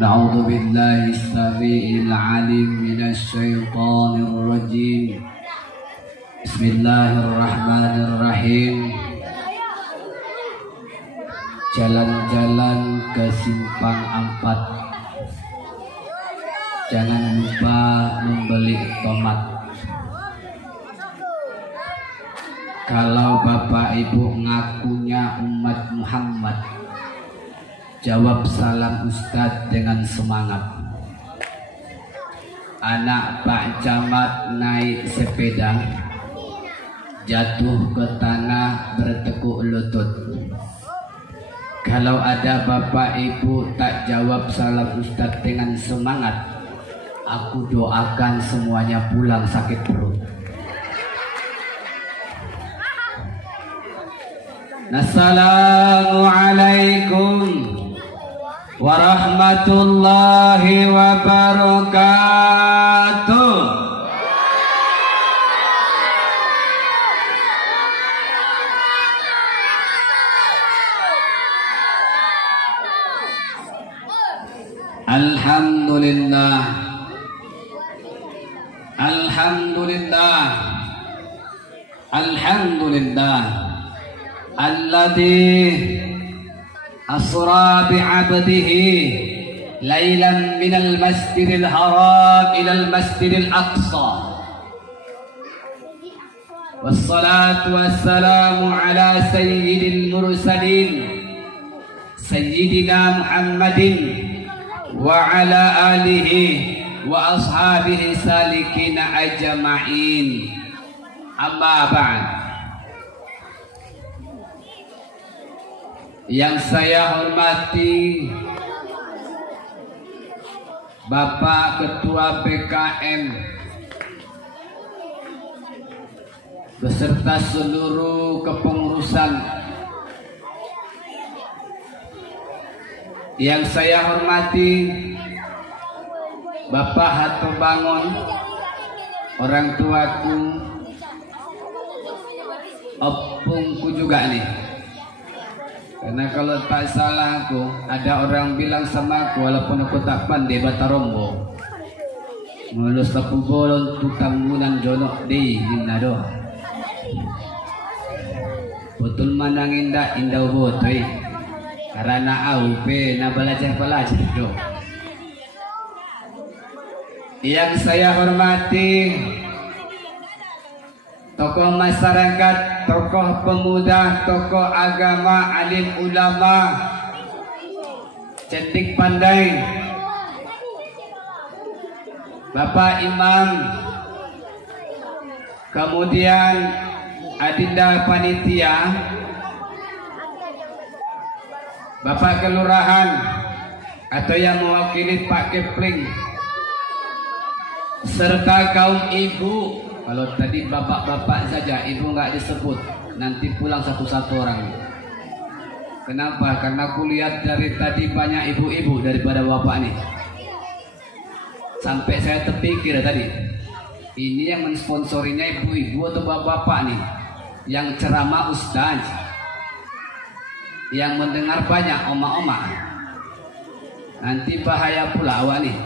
Na'udzu billahi as-sami'il 'alim minasy syaithanir rajim. Bismillahirrahmanirrahim. Jalan-jalan ke simpang 4. Jangan lupa membeli tomat. Kalau bapak ibu ngakunya umat Muhammad, jawab salam Ustadz dengan semangat. Anak Pak Camat naik sepeda, jatuh ke tanah bertekuk lutut. Kalau ada bapak ibu tak jawab salam Ustadz dengan semangat, aku doakan semuanya pulang sakit perut. Assalamualaikum warahmatullahi wabarakatuh. Alhamdulillah, alhamdulillah, alhamdulillah. Alladzi asra bi'abdihi lailan minal masjidil haram ilal masjidil aqsa. Wassalatu wassalamu ala sayyidil mursalin sayyidina Muhammadin wa ala alihi wa ashabihi salikina ajma'in. Amma ba'd. Yang saya hormati Bapak Ketua PKM beserta seluruh kepengurusan. Yang saya hormati Bapak Hato Bangun, orang tuaku, opungku juga nih. Karena kalau tak salah aku, ada orang bilang sama aku, walaupun aku tak pandai bata rombo, mulus tapu bolon tutang munan jonok di inado. Betul manang indah indah botoi. Karena au pe na belajar do. Yang saya hormati tokoh masyarakat, tokoh pemuda, tokoh agama, alim ulama, cantik pandai, Bapak Imam, kemudian adinda panitia, Bapak Kelurahan atau yang mewakili Pak Kepling, serta kaum ibu. Kalau tadi bapak-bapak saja, ibu nggak disebut, nanti pulang satu-satu orang. Kenapa? Karena aku lihat dari tadi banyak ibu-ibu daripada bapak nih. Sampai saya terpikir tadi, ini yang mensponsorinya ibu-ibu atau bapak-bapak nih? Yang ceramah ustaz, yang mendengar banyak oma-oma. Nanti bahaya pula awak nih.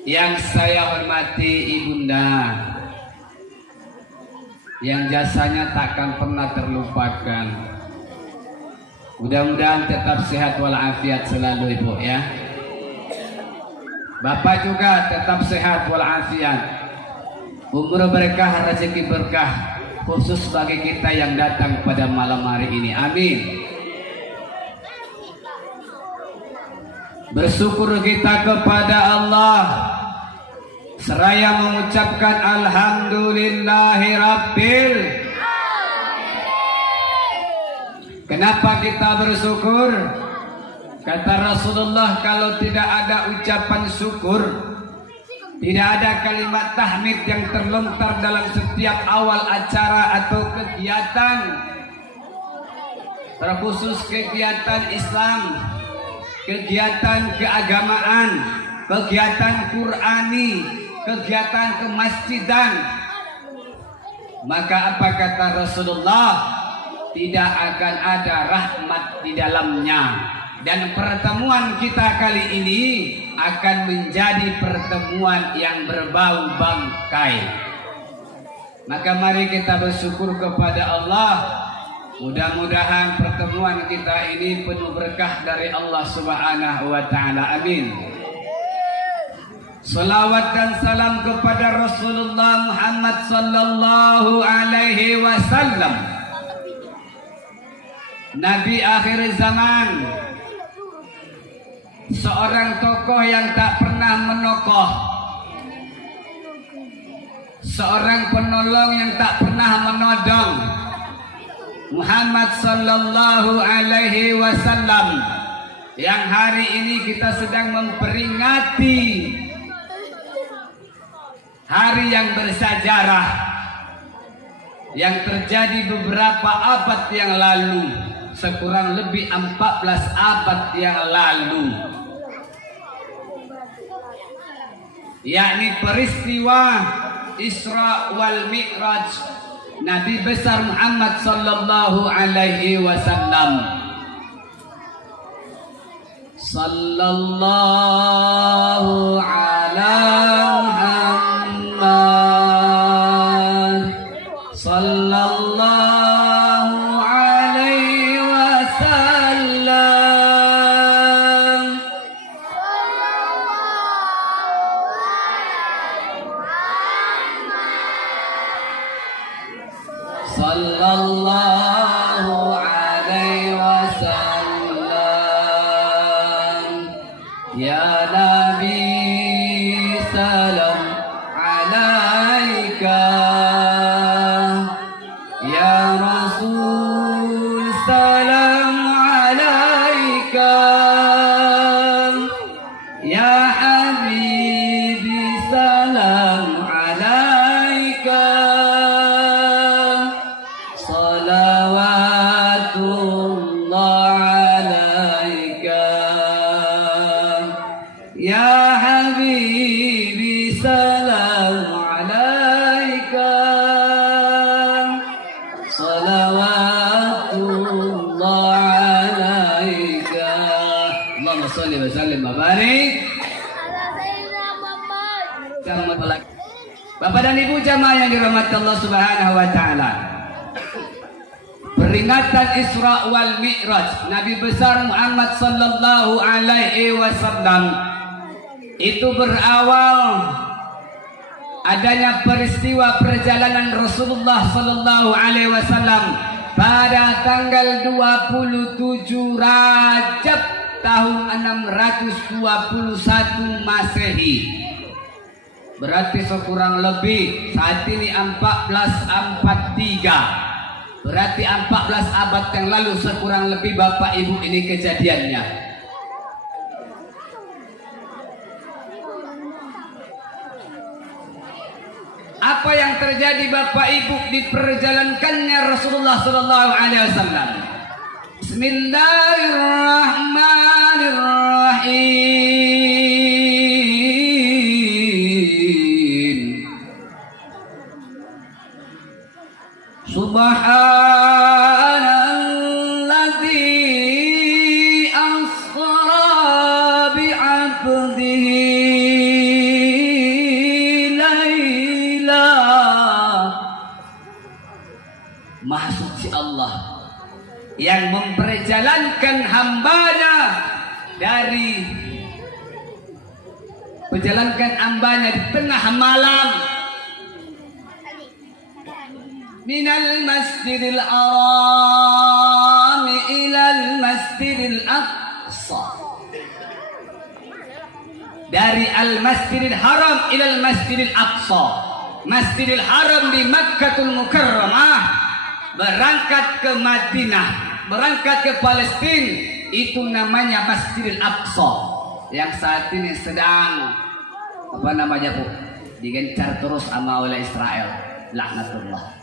Yang saya hormati ibunda, yang jasanya takkan pernah terlupakan. Mudah-mudahan tetap sehat walafiat selalu ibu ya. Bapak juga tetap sehat walafiat. Umur berkah, rezeki berkah, khusus bagi kita yang datang pada malam hari ini. Amin. Bersyukur kita kepada Allah seraya mengucapkan alhamdulillahirabbil. Kenapa kita bersyukur? Kata Rasulullah, kalau tidak ada ucapan syukur, tidak ada kalimat tahmid yang terlontar dalam setiap awal acara atau kegiatan, terkhusus kegiatan Islam, kegiatan keagamaan, kegiatan Qur'ani, kegiatan kemasjidan, maka apa kata Rasulullah? Tidak akan ada rahmat di dalamnya, Dan pertemuan kita kali ini akan menjadi pertemuan yang berbau bangkai. Maka mari kita bersyukur kepada Allah. Mudah-mudahan pertemuan kita ini penuh berkah dari Allah Subhanahu wa taala. Amin. Salawat dan salam kepada Rasulullah Muhammad sallallahu alaihi wasallam, Nabi akhir zaman, seorang tokoh yang tak pernah menokoh, seorang penolong yang tak pernah menodong, Muhammad sallallahu alaihi wasallam, yang hari ini kita sedang memperingati hari yang bersejarah yang terjadi beberapa abad yang lalu, sekurang lebih 14 abad yang lalu, yakni peristiwa Isra wal Mi'raj Nabi besar Muhammad sallallahu alaihi wasallam. Sallallahu ala Muhammad sallallahu alaihi wasallam. Sallallahu alaihi wasallam. Ya Nabi salam alaika, ya Rasul salam alaika, ya Habibi salam alaika. Salawatullah alaika, ya Habibi salam alaika. Salawatullah alaika. Allahumma sholli wa sallim wa barik. Bapak dan Ibu jamaah yang dirahmati Allah Subhanahu wa taala. Peringatan Isra wal Mi'raj Nabi besar Muhammad sallallahu alaihi wasallam itu berawal adanya peristiwa perjalanan Rasulullah sallallahu alaihi wasallam pada tanggal 27 Rajab tahun 621 Masehi. Berarti sekurang lebih saat ini 1443. Berarti 14 abad yang lalu sekurang lebih Bapak Ibu ini kejadiannya. Apa yang terjadi Bapak Ibu di perjalanannya Rasulullah sallallahu alaihi wasallam? Bismillahirrahmanirrahim. Subhanalladzi asra bi'abdihi laila. Maha suci Allah yang memperjalankan hambanya dari di tengah malam minal masjidil haram ilal masjidil aqsa, dari al masjidil haram ilal masjidil aqsa. Masjidil haram di Makkahul Mukarramah, berangkat ke Madinah, berangkat ke Palestina, itu namanya Masjidil Aqsa, yang saat ini sedang digencar terus sama oleh Israel, laknatullah.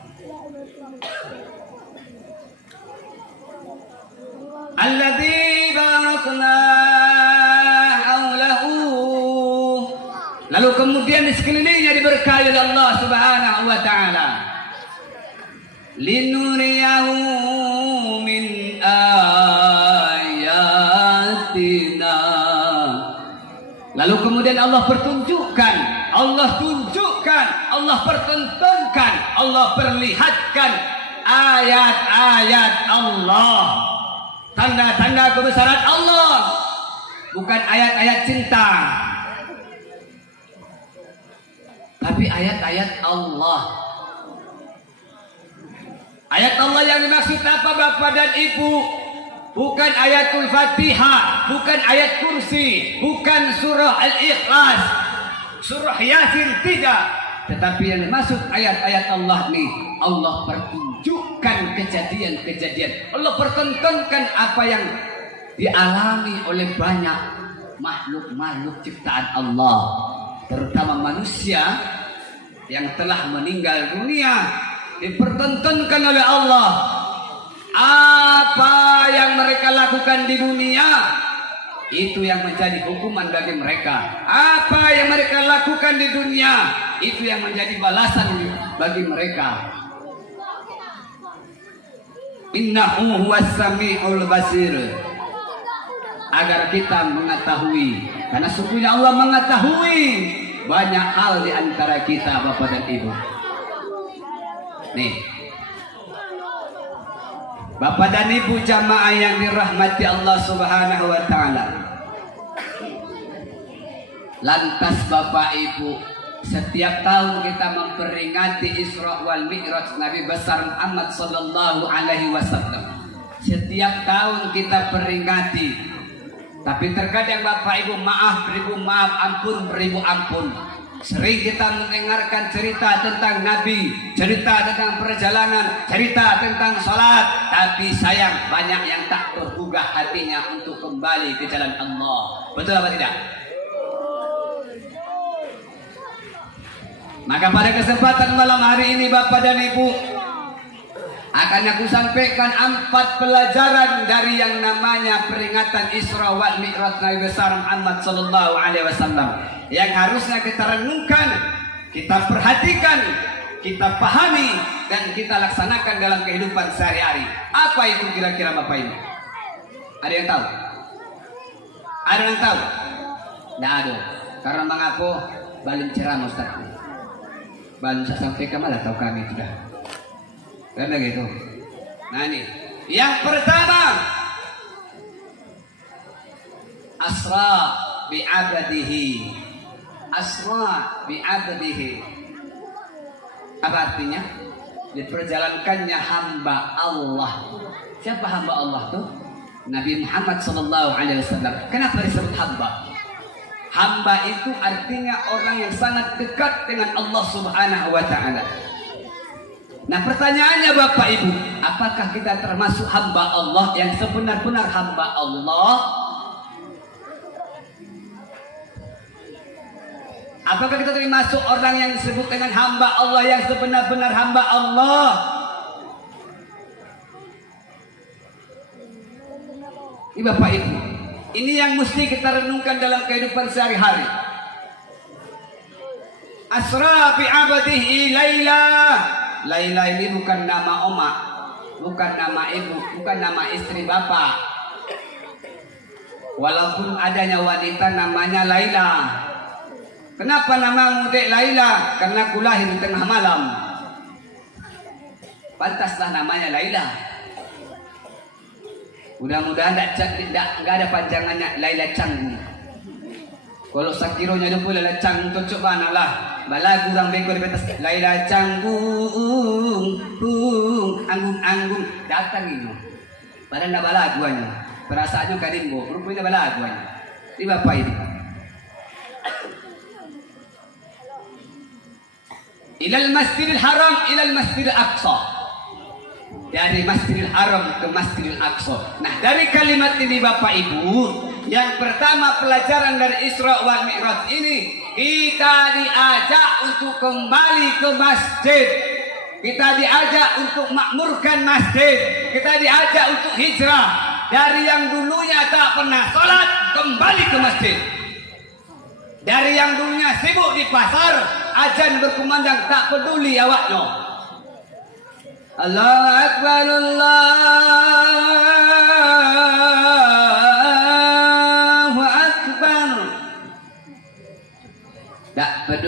Alladzi barakna haulahu. Lalu kemudian di sekelilingnya diberkahi oleh Allah Subhanahu wa taala. Linuriyahu min ayatina. Lalu kemudian Allah pertunjukkan, Allah tunjukkan, Allah pertontonkan, Allah perlihatkan ayat-ayat Allah, tanda-tanda kebesaran Allah, bukan ayat-ayat cinta, tapi ayat-ayat Allah. Ayat Allah yang dimaksud apa Bapak dan Ibu? Bukan ayatul Fatihah, bukan ayat kursi, bukan surah Al-Ikhlas, surah Yasin, tidak. Tetapi yang dimaksud ayat-ayat Allah nih, Allah pertunjukkan kejadian-kejadian, Allah pertontonkan apa yang dialami oleh banyak makhluk-makhluk ciptaan Allah, terutama manusia yang telah meninggal dunia, dipertontonkan oleh Allah apa yang mereka lakukan di dunia, itu yang menjadi hukuman bagi mereka. Apa yang mereka lakukan di dunia, itu yang menjadi balasan bagi mereka. Innahu huwas sami'ul basir. Agar kita mengetahui, karena sesungguhnya Allah mengetahui banyak hal di antara kita Bapak dan Ibu. Nih, Bapak dan Ibu jamaah yang dirahmati Allah Subhanahu wa taala. Lantas Bapak Ibu, setiap tahun kita memperingati Isra wal Mi'raj Nabi besar Muhammad sallallahu alaihi wasallam. Setiap tahun kita peringati. Tapi terkadang Bapak Ibu maaf, beribu maaf, ampun, beribu ampun. Sering kita mendengarkan cerita tentang Nabi, cerita tentang perjalanan, cerita tentang sholat, tapi sayang banyak yang tak tergugah hatinya untuk kembali ke jalan Allah. Betul apa tidak? Maka pada kesempatan malam hari ini Bapak dan Ibu, akan aku sampaikan 4 pelajaran dari yang namanya peringatan Isra wal Mi'raj Nabi besar Muhammad sallallahu alaihi wasallam, yang harusnya kita renungkan, kita perhatikan, kita pahami, dan kita laksanakan dalam kehidupan sehari-hari. Apa itu kira-kira Bapak Ibu? Ada yang tahu? Ada yang tahu? Tidak ada. Karena mengapa? Balin ceramah Ustaz. Balin saya sampaikan malah tahu kami sudah. Karena gitu. Nah ini, yang pertama, asra bi'abadihi. Asra bi'abadihi. Apa artinya? Diperjalankannya hamba Allah. Siapa hamba Allah tuh? Nabi Muhammad sallallahu alaihi wasallam. Kenapa disebut hamba? Hamba itu artinya orang yang sangat dekat dengan Allah Subhanahu wa taala. Nah, pertanyaannya Bapak Ibu, apakah kita termasuk hamba Allah yang sebenar-benar hamba Allah? Apakah kita termasuk orang yang disebut dengan hamba Allah yang sebenar-benar hamba Allah? Ini Bapak Ibu, ini yang mesti kita renungkan dalam kehidupan sehari-hari. Asra bi abadihi Laila. Laila ini bukan nama oma, bukan nama ibu, bukan nama istri bapak. Walaupun adanya wanita namanya Laila. Kenapa nama mudik Laila? Karena aku lahir di tengah malam. Pantaslah namanya Laila. Mudah-mudahan tidak ada panjangannya Laila Canggung. Kalau sakironya itu pula Laila Canggung cocok mana lah. Balagu orang bengkok di atas Laila Canggung, anggung-anggung datang ini. Padahal tidak balaguannya. Perasaannya kadimbo, rupanya balaguannya. Ini Bapak ini. Ilal Masjidil Haram, ilal Masjidil Aqsa. Dari Masjidil Haram ke Masjidil Aqsa. Nah, dari kalimat ini Bapak Ibu, yang pertama pelajaran dari Isra wal Mi'raj ini, kita diajak untuk kembali ke masjid. Kita diajak untuk makmurkan masjid. Kita diajak untuk hijrah. Dari yang dulunya tak pernah sholat, kembali ke masjid. Dari yang dulunya sibuk di pasar, azan berkumandang tak peduli awaknya. Allahu Akbar, Allahu Akbar.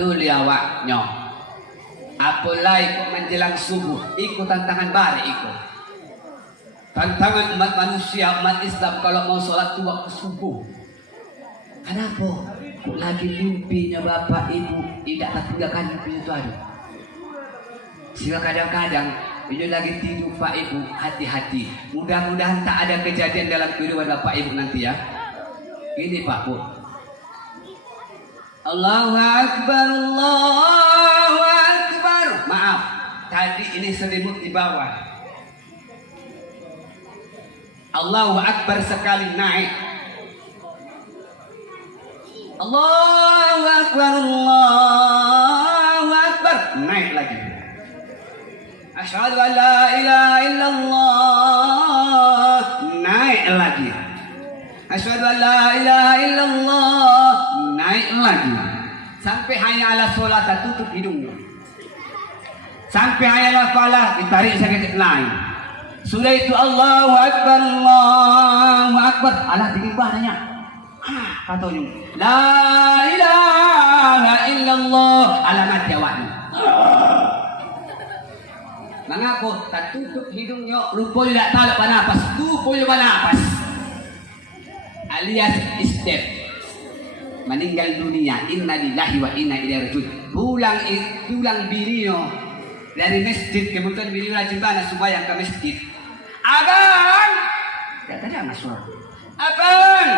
Luli awaknya. Apalagi kok menjelang subuh, ikut tantangan bare ikut. Tantangan umat manusia, umat Islam kalau mau sholat itu waktu subuh. Kenapa? Kok lagi mimpinya bapak ibu tidak tertinggalkan mimpi itu aduh. Sehingga kadang-kadang ini lagi tidur pak ibu, hati-hati. Mudah-mudahan tak ada kejadian dalam kehidupan bapak ibu nanti ya. Ini pak bu. Allahu Akbar, Allahu Akbar. Maaf, tadi ini selimut di bawah. Allahu Akbar sekali naik. Allahu Akbar, Allahu Akbar. Naik lagi. Asyhadu an la ilaha illallah. Naik lagi. Asyhadu an la ilaha illallah. Naik lagi. Sampai hayya ala sholat, tutup hidungnya. Sampai hayya ala falah, ditarik sakit lain. Sudah itu Allahu Akbar, Allahu Akbar. Allah dilimbahnya. Katanya la ilaha illallah. Alamat jawabnya. Mengaku tak tutup hidungnya, rupanya tidak tahu bernapas, rupanya bernapas. Alias istep. Meninggal dunia. Inna lillahi wa inna ilaihi raji'un. Pulang bininya dari masjid, kemudian beliau rajin banget sembahyang ke masjid. Abang, kata dia masuk. Abang,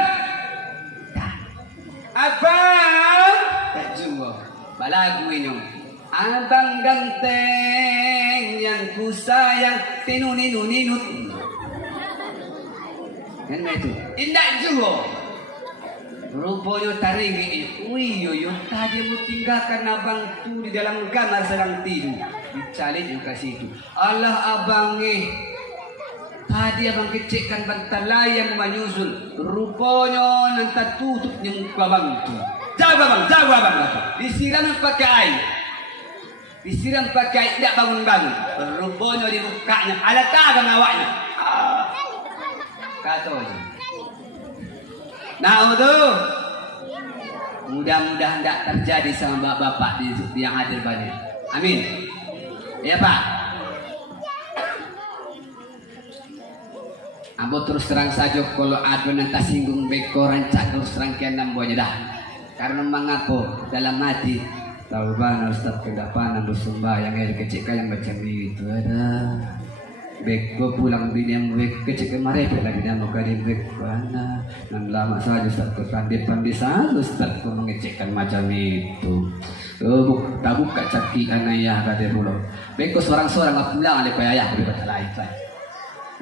abang, tak jumpa. Balagu ini. Abang ganteng yang ku sayang, tinun. Kan itu. Indah juga. Rupanya taringi. Wih, tadi mau tinggalkan abang tu di dalam kamar sedang tidur. Dicari juga situ. Allah abangi. Tadi abang kecikkan bantalai yang menyusul. Rupanya nanti tutupnya muka abang itu. Jaga abang. Disiram pakai air. Disiram pakai air, tidak bangun-bangun. Rupanya di mukanya. Ada tagang awaknya. Kata aja. Nah itu. Mudah-mudahan tidak terjadi sama bapak yang hadir pada. Amin. Ya Pak. Ambo terus terang saja kalau ada nanti singgung beko rancak terus rangkaian nambonya dah. Karena mengaku dalam hati tahu bang Ustaz kedapan bersembah yang kecil yang macam itu ada. Beko pulang bini yang kecil kemarin lagi dia mau kadim beko ana. Dan lama saja Ustaz pandai saja Ustaz mengecekkan macam itu. Tak buka caki anayah kata pulau. Beko seorang-seorang pulang ada payah berkata lain.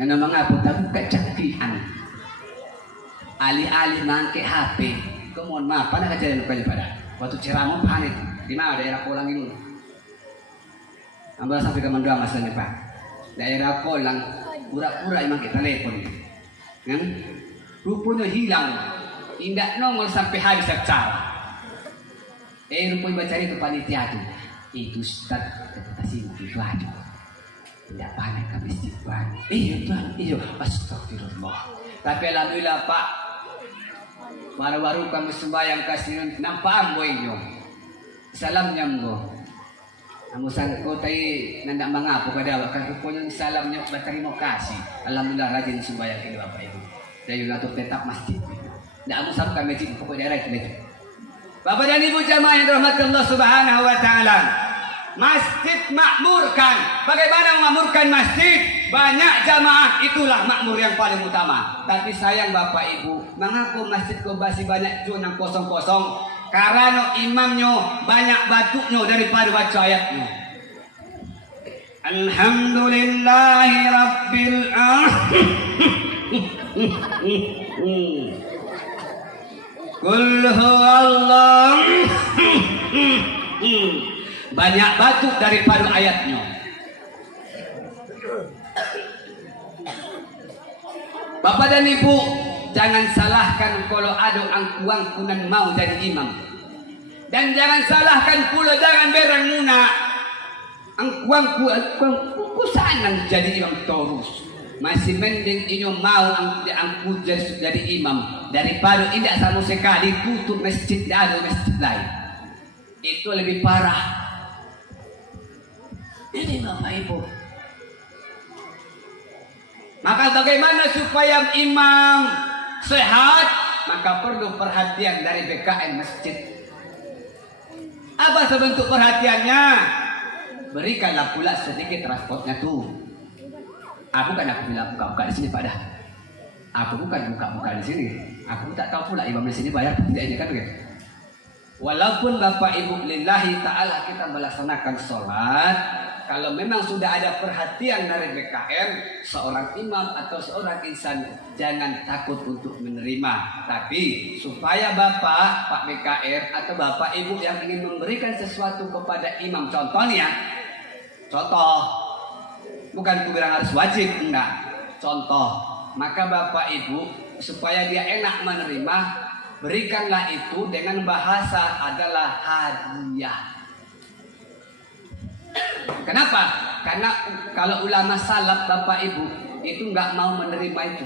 Karena mengapa tak buka cakian. Alih-alih mangke HP. Kemohon maaf, mana kejadian pada waktu ceramah panik di mana daerah Kolang ini. Ambil sampai ke Mandua masanya Pak. Daerah Kolang pura-pura emang kita telepon. Kan? Rupanya hilang. Indak nongol sampai habis secara. Rupanya baca itu panitia itu Ustaz kata sini itu aja. Tidak banyak kami istighfar. Iya, astagfirullah. Tapi alhamdulillah Pak, baru-baru kami sembahyang kasih nampak ambo iyo. Salamnya ambo. Ambo sangko tayo nandak mangapo kada kan rupanya salamnya berterima kasih. Alhamdulillah rajin sembahyang ini Bapak Ibu. Dayo nato tetap masjid. Ndak ambo sam kami di pokok daerah itu. Bapak dan Ibu jamaah yang dirahmati Allah Subhanahu wa taala. Masjid makmurkan. Bagaimana memakmurkan masjid? Banyak jamaah, itulah makmur yang paling utama. Tapi sayang Bapak Ibu, mengapa masjid kau masih banyak zona kosong-kosong? Karena imamnya banyak batuknya daripada baca ayatnya. Alhamdulillahi Rabbil Alamin. Qul huwallahu. Banyak batuk daripada ayatnya. Bapak dan Ibu, jangan salahkan kalau ada angkuang-kunan mau jadi imam. Dan jangan salahkan pula jangan berang muna. Angkuang-ku sana jadi imam terus. Masih mending inyo mau angku jadi imam daripada tidak sama sekali tutup masjid ada masjid lain. itu lebih parah. Ini Bapak Ibu. Maka bagaimana supaya imam sehat? Maka perlu perhatian dari BKN masjid. Apa sebentuk perhatiannya? Berikanlah pula sedikit transportnya tuh. Aku bilang buka-buka di sini Pak dah. Aku bukan buka-buka di sini. Aku tak tahu pula imam di sini bayar tidak ini kan gitu. Walaupun Bapak Ibu lillahi ta'ala kita melaksanakan sholat, kalau memang sudah ada perhatian dari BKM, seorang imam atau seorang insan jangan takut untuk menerima. Tapi supaya Bapak, Pak BKM atau Bapak Ibu yang ingin memberikan sesuatu kepada imam, contohnya, bukan aku bilang harus wajib, enggak. Contoh, maka Bapak Ibu supaya dia enak menerima, berikanlah itu dengan bahasa adalah hadiah. Kenapa? Karena kalau ulama salaf Bapak Ibu itu nggak mau menerima itu.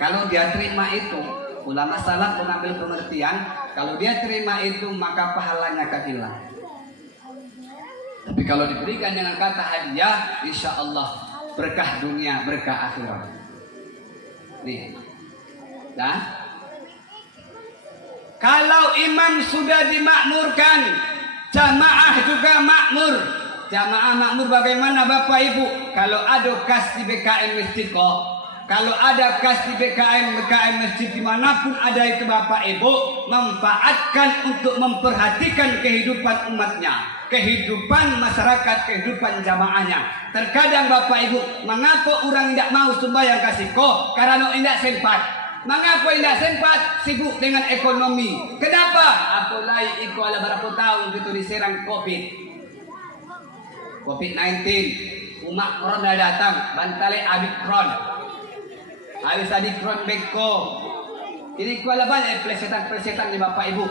Kalau dia terima itu, ulama salaf mengambil pengertian, kalau dia terima itu maka pahalanya akan hilang. Tapi kalau diberikan dengan kata hadiah, insya Allah berkah dunia, berkah akhirat. Nih, nah, kalau imam sudah dimakmurkan, jamaah juga makmur. Jamaah makmur bagaimana Bapak Ibu? Kalau ada kas di BKM masjid kok, kalau ada kas di BKM masjid dimanapun ada itu Bapak Ibu, manfaatkan untuk memperhatikan kehidupan umatnya, kehidupan masyarakat, kehidupan jamaahnya. Terkadang Bapak Ibu, mengapa orang tidak mau sembahyang kasih kok? Karena tidak sempat. Mengapa tidak sempat? Sibuk dengan ekonomi. Kenapa? Apalagi iko ala berapa tahun gitu diserang COVID-19. Umat corona datang, bantale Omicron. Habis Omicron beko. Ini kuala banyak persetan di Bapak Ibu.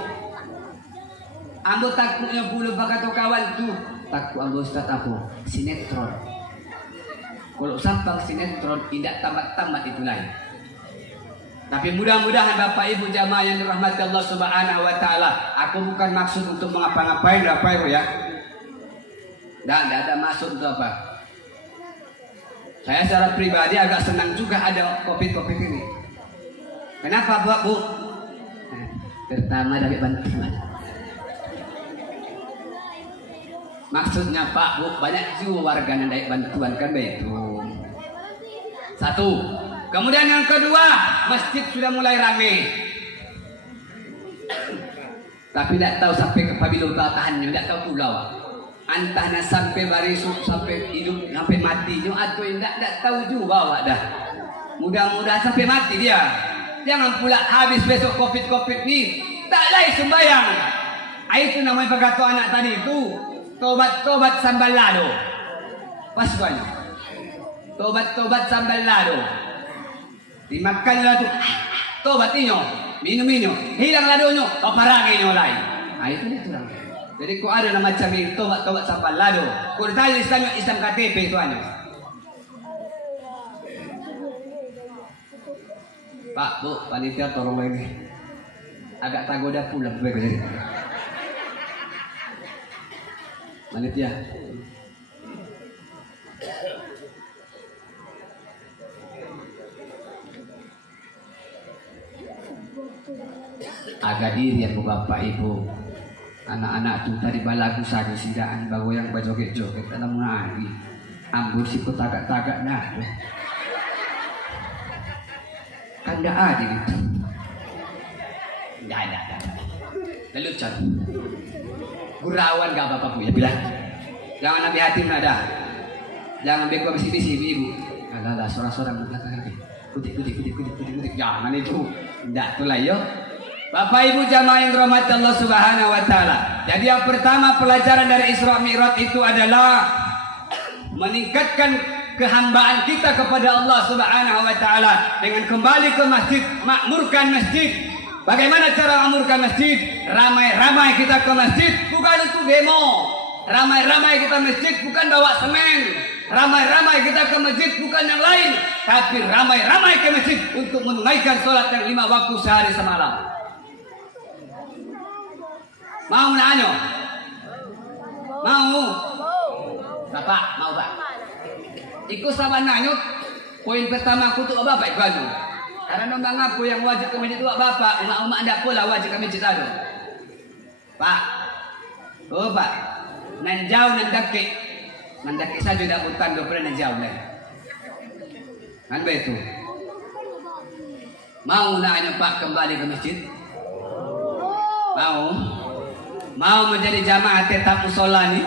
Ambo takutnya bulu bakato kawan tuh. Takut ambo ustaz aku sinetron. Kalau sampang sinetron tidak tamat-tamat itu lain. Tapi mudah-mudahan Bapak Ibu jamaah yang dirahmati Allah Subhanahu wa taala, aku bukan maksud untuk mengapa-ngapain Bapak Ibu ya. Dan tidak ada maksud untuk apa. Saya secara pribadi agak senang juga ada COVID ini. Kenapa Bu? Pertama dari bantuan. Maksudnya Pak Bu, banyak juga warga yang dari bantuan kan begitu. Satu. Kemudian yang kedua, masjid sudah mulai ramai. Tapi tidak tahu sampai ke pabilo tahannya, tidak tahu pulau. Antahnya sampai barisuk, sampai hidup, sampai mati. Atau tidak tahu juga bawa dah. Mudah-mudahan sampai mati dia. Jangan pula habis besok COVID ni. Tak lain sembahyang. Itu namanya perkataan anak tadi itu. Tobat-tobat sambal lado. Pas kan? Tobat-tobat sambal lado. Dimakanlah tu. Tobat inyo. Minum-minum. Hilang ladonya. Paparangin inyo lain. Itu lah. Jadi kok ada nama macam ini, tobat-tobat sambal lado. Kau ditanya Islam KTP itu anu. Pak, Bu, panitia tolong lagi. Agak tagoda pulang gue jadi. Panitia. Agak diri ya Bapak Ibu. Anak-anak tu tadi balagu saja sidaan bawa yang bajoget-joget dalam menari. Ambur si ku tagak-tagak dah. Kan dah ada gitu. Dah. Lalu cari. Gurawan gak apa-apa Bu ya bilang. Jangan ambil hati nada. Jangan beko bisi-bisi ibu. Alah sorang-sorang belakang lagi. Kutik. Jangan itu. Tidak tu lah yo. Bapak Ibu jamaah yang dirahmati Allah Subhanahu wa taala. Jadi yang pertama pelajaran dari Isra Mi'raj itu adalah meningkatkan kehambaan kita kepada Allah Subhanahu wa taala dengan kembali ke masjid, makmurkan masjid. Bagaimana cara makmurkan masjid? Ramai-ramai kita ke masjid, bukan untuk demo. Ramai-ramai kita masjid bukan bawa semen. Ramai-ramai kita ke masjid bukan yang lain, tapi ramai-ramai ke masjid untuk menunaikan sholat yang 5 waktu sehari semalam. Mau nanyo? Mau? Bapak, mau Pak? Ikut sama nanyo. Poin pertama aku tuh Bapak ikut. Karena nombang aku yang wajib ke masjid itu Bapak. Umak-umak anda pula wajib ke masjid itu. Pak. Oh Pak. Nan jauh nan dakik. Nan dakik saja dah bukan daripada nan jauh lah. Kan begitu. Mau nak Pak kembali ke masjid? Mau? Mau menjadi jamaah tetap musola ni?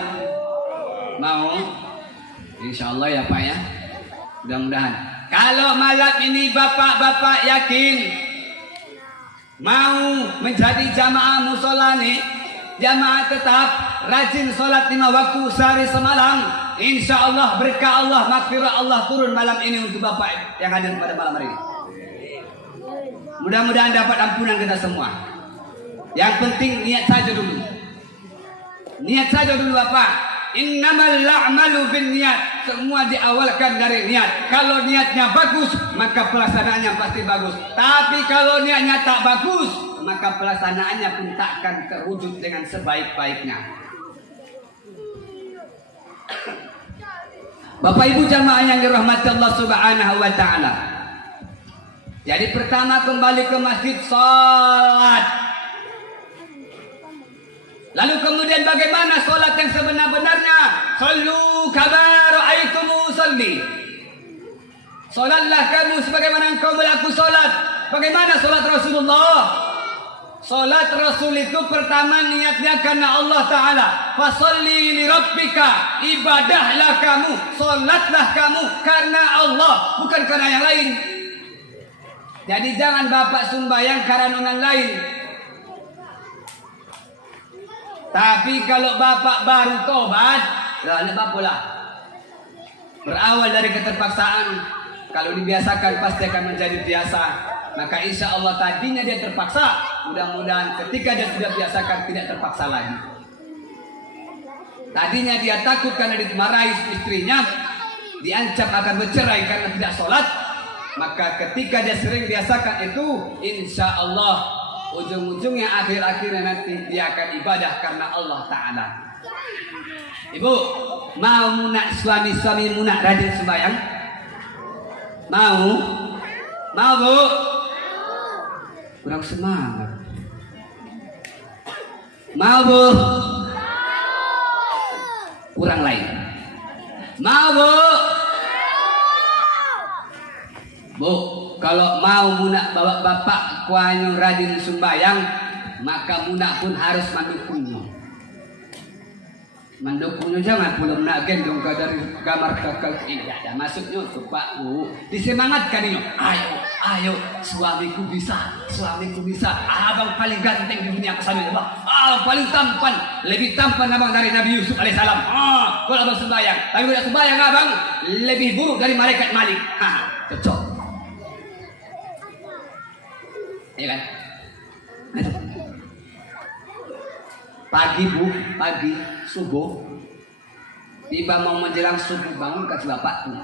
Mau? InsyaAllah ya Pak ya. Mudah-mudahan. Kalau malam ini bapak-bapak yakin mau menjadi jamaah musola ni, jamaah tetap rajin solat 5 waktu sehari semalam, insya Allah berkah Allah, maghfirah Allah turun malam ini untuk bapak yang hadir pada malam hari ini. Mudah-mudahan dapat ampunan kita semua. Yang penting niat saja dulu. Niat saja dulu Bapak. Innamal a'malu binniyat. Semua diawalkan dari niat. Kalau niatnya bagus, maka pelaksanaannya pasti bagus. Tapi kalau niatnya tak bagus, maka pelaksanaannya pun tak akan terwujud dengan sebaik-baiknya. Bapak Ibu jamaah yang dirahmati Allah Subhanahu wa taala. Jadi pertama kembali ke masjid salat. Lalu kemudian bagaimana solat yang sebenar-benarnya? Sallu kama ra'aitumu usalli. Solatlah kamu sebagaimana engkau melihat aku solat. Bagaimana solat Rasulullah? Solat Rasul itu pertama niatnya karena Allah Ta'ala. Fasalli li rabbika. Ibadahlah kamu. Solatlah kamu karena Allah. Bukan karena yang lain. Jadi jangan bapak sembahyang karena orang lain. Tapi kalau bapak baru tobat, lepas pula. Berawal dari keterpaksaan, kalau dibiasakan pasti akan menjadi biasa. Maka insya Allah tadinya dia terpaksa, mudah-mudahan ketika dia sudah biasakan tidak terpaksa lagi. Tadinya dia takut karena dimarahi istrinya, diancam akan bercerai karena tidak sholat. Maka ketika dia sering biasakan itu, insya Allah ujung-ujungnya akhir-akhirnya nanti dia akan ibadah karena Allah Ta'ala. Ibu, mau munak suami-suami munak rajin sembahyang? Mau? Mau Bu? Kurang semangat. Mau Bu? Kurang lain. Mau Bu? Bu, kalau mau munak bawa bapak kuanyu rajin sembahyang, maka munak pun harus mendukungnya. Mendukungnya jangan pula nak gendong ke dari kamar ke tidak ada maksudnya untuk Pak Bu. Disemangatkan ini. Ayo, ayo, suamiku bisa, suamiku bisa. Abang paling ganteng di dunia kesambil Pak. Paling tampan, lebih tampan abang dari Nabi Yusuf alaihissalam. Kalau abang sembahyang, tapi tidak sembahyang abang lebih buruk dari malaikat Malik. Cocok. Ya kan? Pagi Bu, pagi subuh, tiba mau menjelang subuh bangun kata bapak tuh,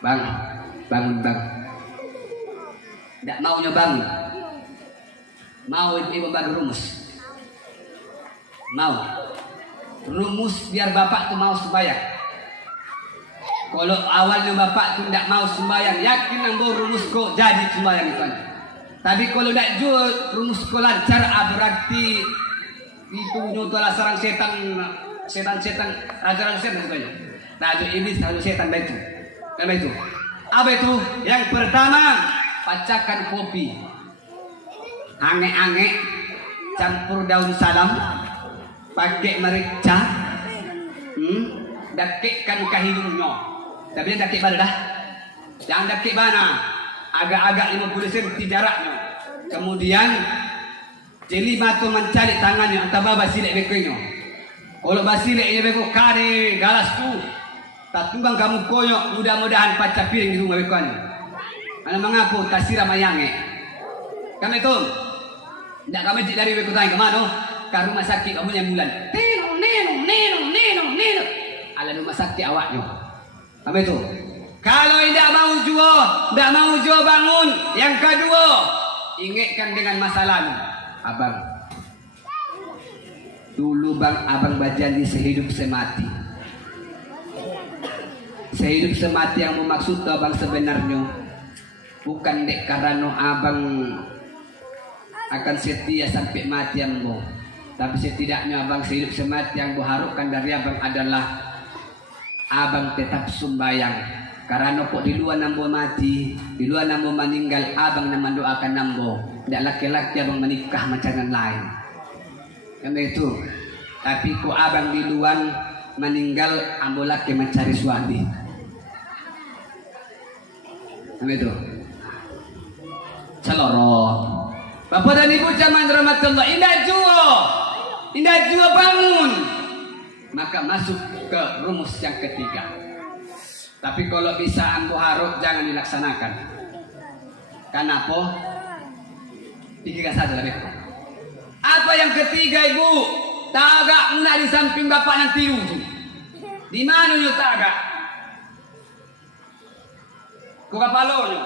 bangun, tidak maunya bangun, mau ibu bagi rumus biar bapak tuh mau sembahyang. Kalau awalnya bapak tu tidak mau sembahyang, yakin nambah rumus kok jadi sembahyang itu. Tapi kalau tidak jual rumus kok lancar, berarti itu nyotolah sarang setan, ajaran setan saja. Raja iblis, raja setan itu. Itu. Apa itu? Yang pertama, pacakan kopi, ange-ange, campur daun salam, pakai merica, dakikkan ke hidungnya. Tapi dakik mana dah? Jangan dakik mana? Agak-agak 50 cm jaraknya. Kemudian jeli batu mencari tangannya atau basilek bekonya. Kalau basilek ini beko kare galas tu, tak tumbang kamu koyok. Mudah-mudahan pacar piring di rumah bekonya. Anak mengaku tak siram ayange. Kami tu, tidak kami dari beko tanya kemana? Ke rumah sakit kamu yang bulan. Neno. Ala rumah sakit awaknya. Apa itu? Kalau tidak mau jual bangun. Yang kedua, ingatkan dengan masa lalu. Abang, Dulu bang abang berjanji sehidup semati. Sehidup semati yang bermaksud abang sebenarnya bukan dek karena abang akan setia sampai mati ambo, tapi setidaknya abang sehidup semati yang berharapkan dari abang adalah abang tetap sumbayang. Karena kok di luar nambo mati, di luar nambo meninggal, abang nama doakan nambo. Tidak laki-laki abang menikah macam yang lain. Karena itu. Tapi kok abang di luar meninggal, ambo laki mencari suami. Karena itu. Celoro. Bapak dan Ibu jamaah rahmatullah, indah jua bangun. Maka masuk ke rumus yang ketiga. Tapi kalau bisa ambo harap jangan dilaksanakan. Kenapa? Tiga saja lebih. Apa yang ketiga Ibu? Tagak nak di samping bapak nanti ujung. Di mana nyo tagak? Ku kapalo nyo.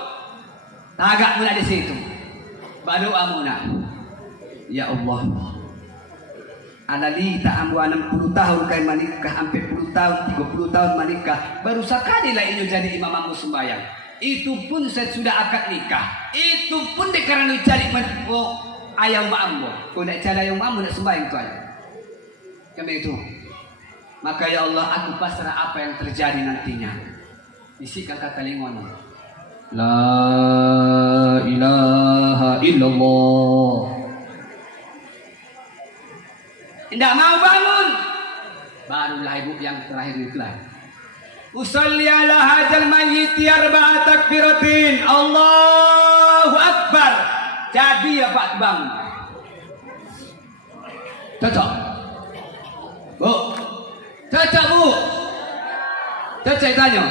Tagak muna di situ. Berdoa muna. Ya Allah. Analita ambu 60 tahun kay manikah, sampai 10 tahun, 30 tahun manikah, baru sekali lah ini jadi imam ambu sembahyang. Itu pun saya sudah akad nikah. Itu pun dikarena cari ayam ambu. Kau nak cari ayam ambu nak sembahyang tuan. Karena itu, maka ya Allah aku pasrah apa yang terjadi nantinya. Bisikan kata lingon. La ilaha illallah. Tidak mau bangun. Barulah Ibu yang terakhir itulah. Usalli ala hajal mayyiti arba'a takbiratin. Allahu Akbar. Jadi ya Pak Bang. Cocok. Bu. Cocok Bu. Cocok tanya.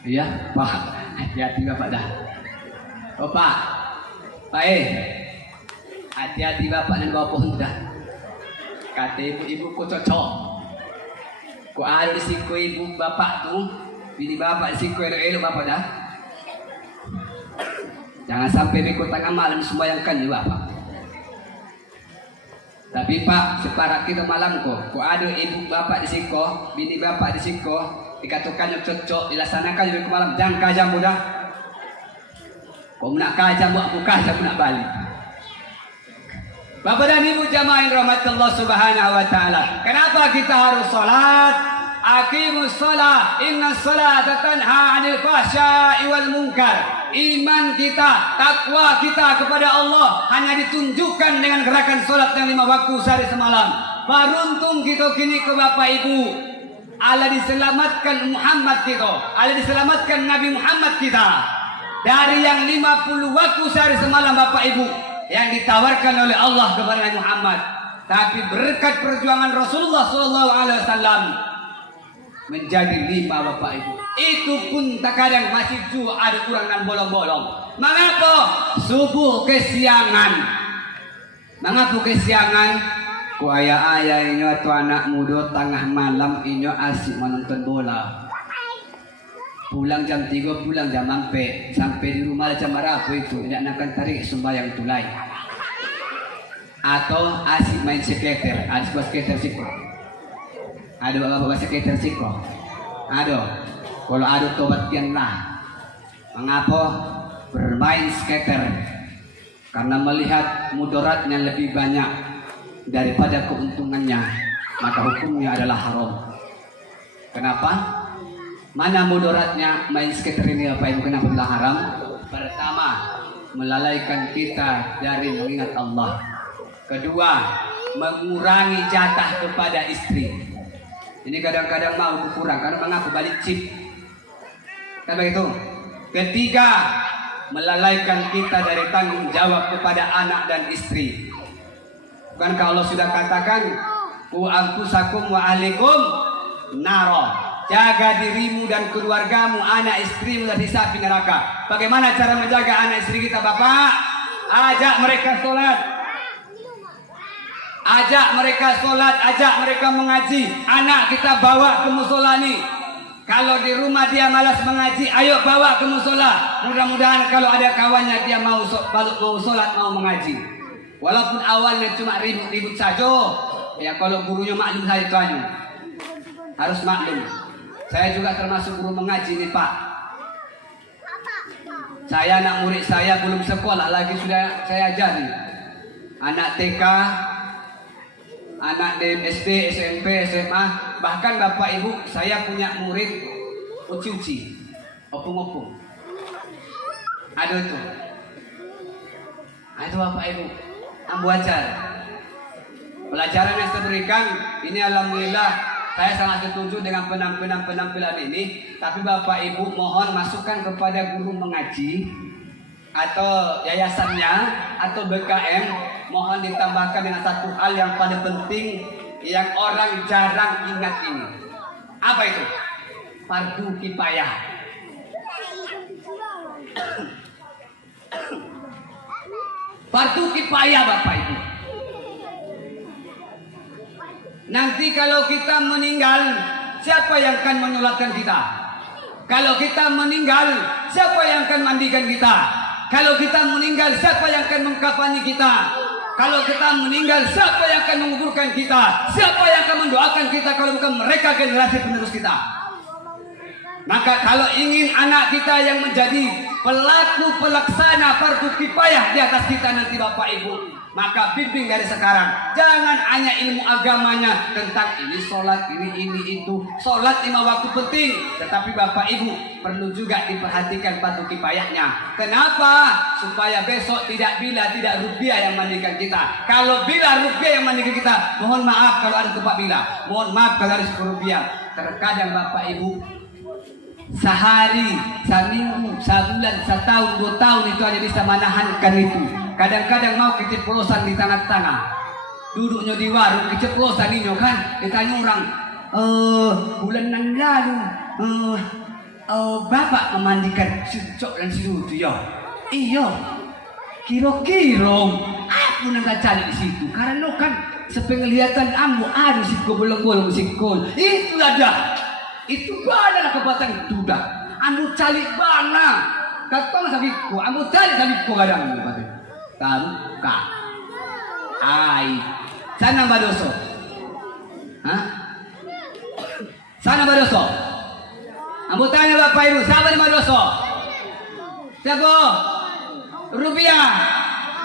Iya Pak. Hati-hati Bapak dah. Oh Pak. Pak hati-hati Bapak dan bawa pohon dah. Kata ibu-ibu ku cocok. Ku ada siku ibu bapak tu, bini bapak siku elok-elok bapak dah. Jangan sampai ikut tengah malam sembayangkan ya bapak. Tapi Pak, separak kita malam ku ada ibu bapak di siku, bini bapak di siku, dikatakan cocok, dilaksanakan juga ke malam. Jangan kajam mudah. Kau nak kajam, aku kajam nak balik. Bapak dan Ibu jamaah rahmatullah subhanahu wa ta'ala. Kenapa kita harus salat? Aqimus salat. Inna salata tanha 'anil fahsya'i wal munkar. Iman kita, takwa kita kepada Allah hanya ditunjukkan dengan gerakan salat yang 5 waktu sehari semalam. Beruntung kita kini ke Bapak Ibu. Allah diselamatkan Muhammad kita. Allah diselamatkan Nabi Muhammad kita. Dari yang 50 waktu sehari semalam Bapak Ibu. Yang ditawarkan oleh Allah kepada Nabi Muhammad, tapi berkat perjuangan Rasulullah SAW menjadi 5 Bapak Ibu. Itu pun terkadang masih juga ada kurang dan bolong-bolong. Mengapa? Subuh kesiangan. Mengapa kesiangan? Ku ayah-ayah ini atau anak muda tengah malam ini asik menonton bola. Pulang jam 3, pulang jam 4. Sampai di rumah jam berapa itu? Tidak akan tarik sembahyang tulai. Atau asik main skater. Asik buat skater siko. Ada bapak-bapak skater siko. Ada. Kalau ada tobatkanlah. Mengapa? Bermain skater. Karena melihat mudaratnya lebih banyak daripada keuntungannya. Maka hukumnya adalah haram. Kenapa? Mana mudaratnya main skater ini apa Ibu? Kenapa adalah haram? Pertama, melalaikan kita dari mengingat Allah. Kedua, mengurangi jatah kepada istri. Ini kadang-kadang mau berkurang karena mengaku balik chip. Kan begitu. Ketiga, melalaikan kita dari tanggung jawab kepada anak dan istri. Bukankah Allah sudah katakan, "Qu anfusakum wa ahlikum naro." Jaga dirimu dan keluargamu, anak istrimu dari api neraka. Bagaimana cara menjaga anak istri kita Bapak? Ajak mereka sholat. Ajak mereka sholat, ajak mereka mengaji. Anak kita bawa ke musola nih. Kalau di rumah dia malas mengaji, ayo bawa ke musola. Mudah-mudahan kalau ada kawannya dia mau sholat, mau mengaji. Walaupun awalnya cuma ribut-ribut saja. Ya kalau gurunya maklum saya itu aja. Harus maklum. Saya juga termasuk guru mengaji nih Pak. Saya anak murid saya belum sekolah lagi sudah saya ajari. Anak TK, anak SD, SMP, SMA, bahkan Bapak Ibu saya punya murid uci-uci, opung-opung. Ada itu. Itu Bapak Ibu, ambu ajar. Pelajaran yang saya berikan ini alhamdulillah. Saya sangat setuju dengan penampilan ini. Tapi Bapak Ibu mohon masukan kepada guru mengaji atau yayasannya atau BKM, mohon ditambahkan dengan satu hal yang paling penting yang orang jarang ingat ini. Apa itu? Fardu kifayah. Fardu kifayah Bapak Ibu. Nanti kalau kita meninggal, siapa yang akan menyolatkan kita? Kalau kita meninggal, siapa yang akan mandikan kita? Kalau kita meninggal, siapa yang akan mengkafani kita? Kalau kita meninggal, siapa yang akan menguburkan kita? Siapa yang akan mendoakan kita kalau bukan mereka generasi penerus kita? Maka kalau ingin anak kita yang menjadi pelaku pelaksana fardu kifayah di atas kita nanti Bapak Ibu, maka bimbing dari sekarang. Jangan hanya ilmu agamanya tentang ini sholat, ini itu. Sholat 5 waktu penting, tetapi Bapak Ibu perlu juga diperhatikan fardu kifayahnya. Kenapa? Supaya besok tidak Bila, tidak Rubiah yang mandikan kita. Kalau Bila, Rubiah yang mandikan kita, mohon maaf kalau ada tempat Bila, mohon maaf kalau harus Rubiah. Terkadang Bapak Ibu sehari, seminggu, sebulan, setahun, 2 tahun itu hanya bisa menahankan itu. Kadang-kadang mau keceplosan di tengah-tengah, duduknya di warung keceplosan ini kan, ditanya orang, bulan lalu bapak memandikan si Cok dan si Dudu ya? Iya, kira-kira aku nggak cari di situ karena kan sepenglihatan ambo ada sikol bolong-bolong sikol itu ada. Itu bana kebatan duda. Ambo cari bana. Katong sabiko, ambo cari sabiko kadang kata. Taruka. Ai. Sana badoso. Hah? Sana badoso. Ambo tanya Bapak Ibu, siapa di badoso? Siapa? Rubiah.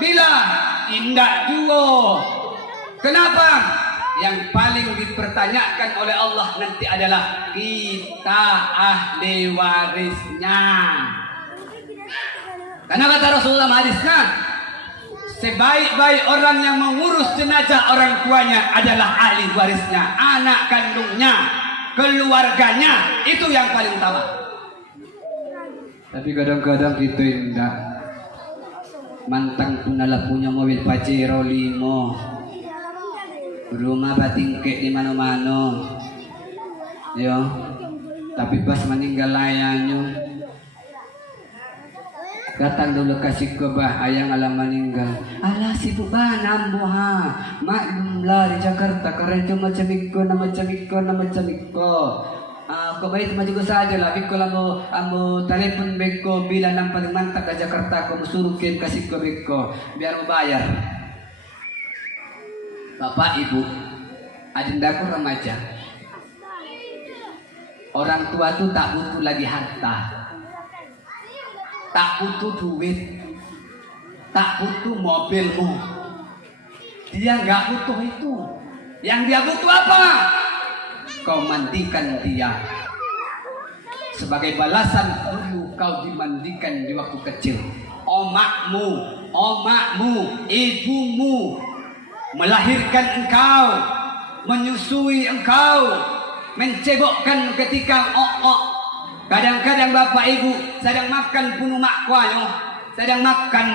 Bila? Indah juga. Kenapa? Yang paling dipertanyakan oleh Allah nanti adalah kita ahli warisnya. Karena kata Rasulullah hadisnya, sebaik-baik orang yang mengurus jenazah orang tuanya adalah ahli warisnya, anak kandungnya, keluarganya, itu yang paling utama. Tapi kadang-kadang kita indah. Mantang punala punya mobil Pajero 5. Rumah batingke di mana-mana, yo. Tapi pas meninggal layaknya, datang dulu kasih ke ayang alam meninggal. Alah si tu bah nambuha, maklum lah di Jakarta karena itu macam iko, macam iko. Kau baik macam itu saja lah. Biko ambo telepon beko bila nampak mantap ke Jakarta, kau suruhkin kasih ke beko biar bayar. Bapak Ibu, adindaku remaja, orang tua tuh tak butuh lagi harta, tak butuh duit, tak butuh mobilmu. Dia nggak butuh itu. Yang dia butuh apa? Kau mandikan dia. Sebagai balasan dulu kau dimandikan di waktu kecil. Omakmu, ibumu melahirkan engkau, menyusui engkau, mencebokkan ketika Kadang-kadang Bapak Ibu sedang makan pun mak kuayo, sedang makan